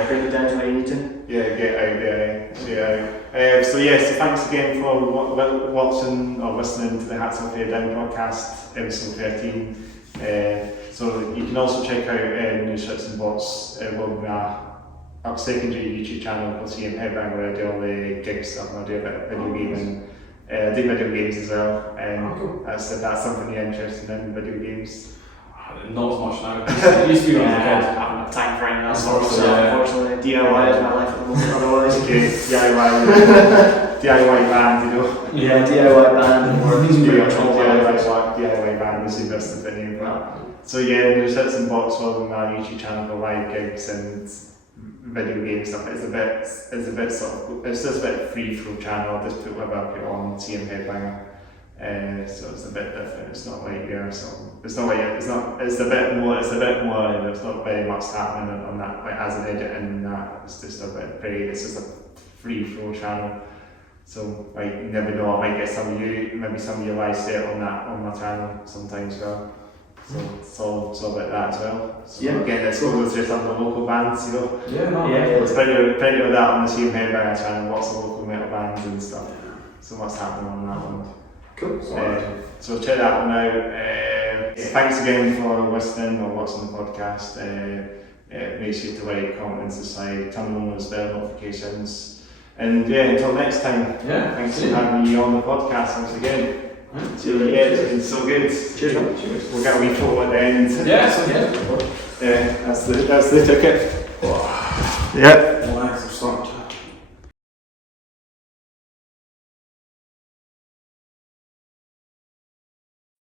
break it down to where you need to. Get out. So thanks again for watching or listening to the Hats Off Here Down podcast, episode 13. So you can also check out in the description box our secondary YouTube channel called CM Headbang, where I do all the gig stuff and I do a bit of video gaming. I do video games as well, and that's something you're interested in, video games. Not as much now. It used to be when I was a kid. I haven't got time for any of that sort of stuff, unfortunately. DIY is my life at the moment, otherwise. DIY band, you know. DIY band, or these pretty much all DIY band is the best opinion. So in the description box on my YouTube channel for live gigs and video game stuff. It's just a bit free flow channel. I'll just put whatever I put on CM Headbanger. So it's a bit different. It's not like it's a bit more. There's not very much happening on that, like as an editing and that. It's just a free flow channel. So like you never know, I might get some of you live set on my channel sometimes. Well, So it's all about that as well. So Yeah. again, it's go through some of the local bands, you know. Yeah, no, Yeah, There's plenty of that on the same headband channel, lots of local metal bands and stuff. So what's happening on that one. Cool. So check that one out. Thanks again for listening or watching the podcast. Make sure to like, comment, and subscribe, turn on those bell notifications. And yeah, until next time, Yeah, thanks for having me on the podcast once again. See you later. Yeah, it's been so good. Cheers, man. Cheers. We'll get a wee photo at the end. Yeah, so yeah. Yeah, that's the ticket. Yeah. Well, thanks for starting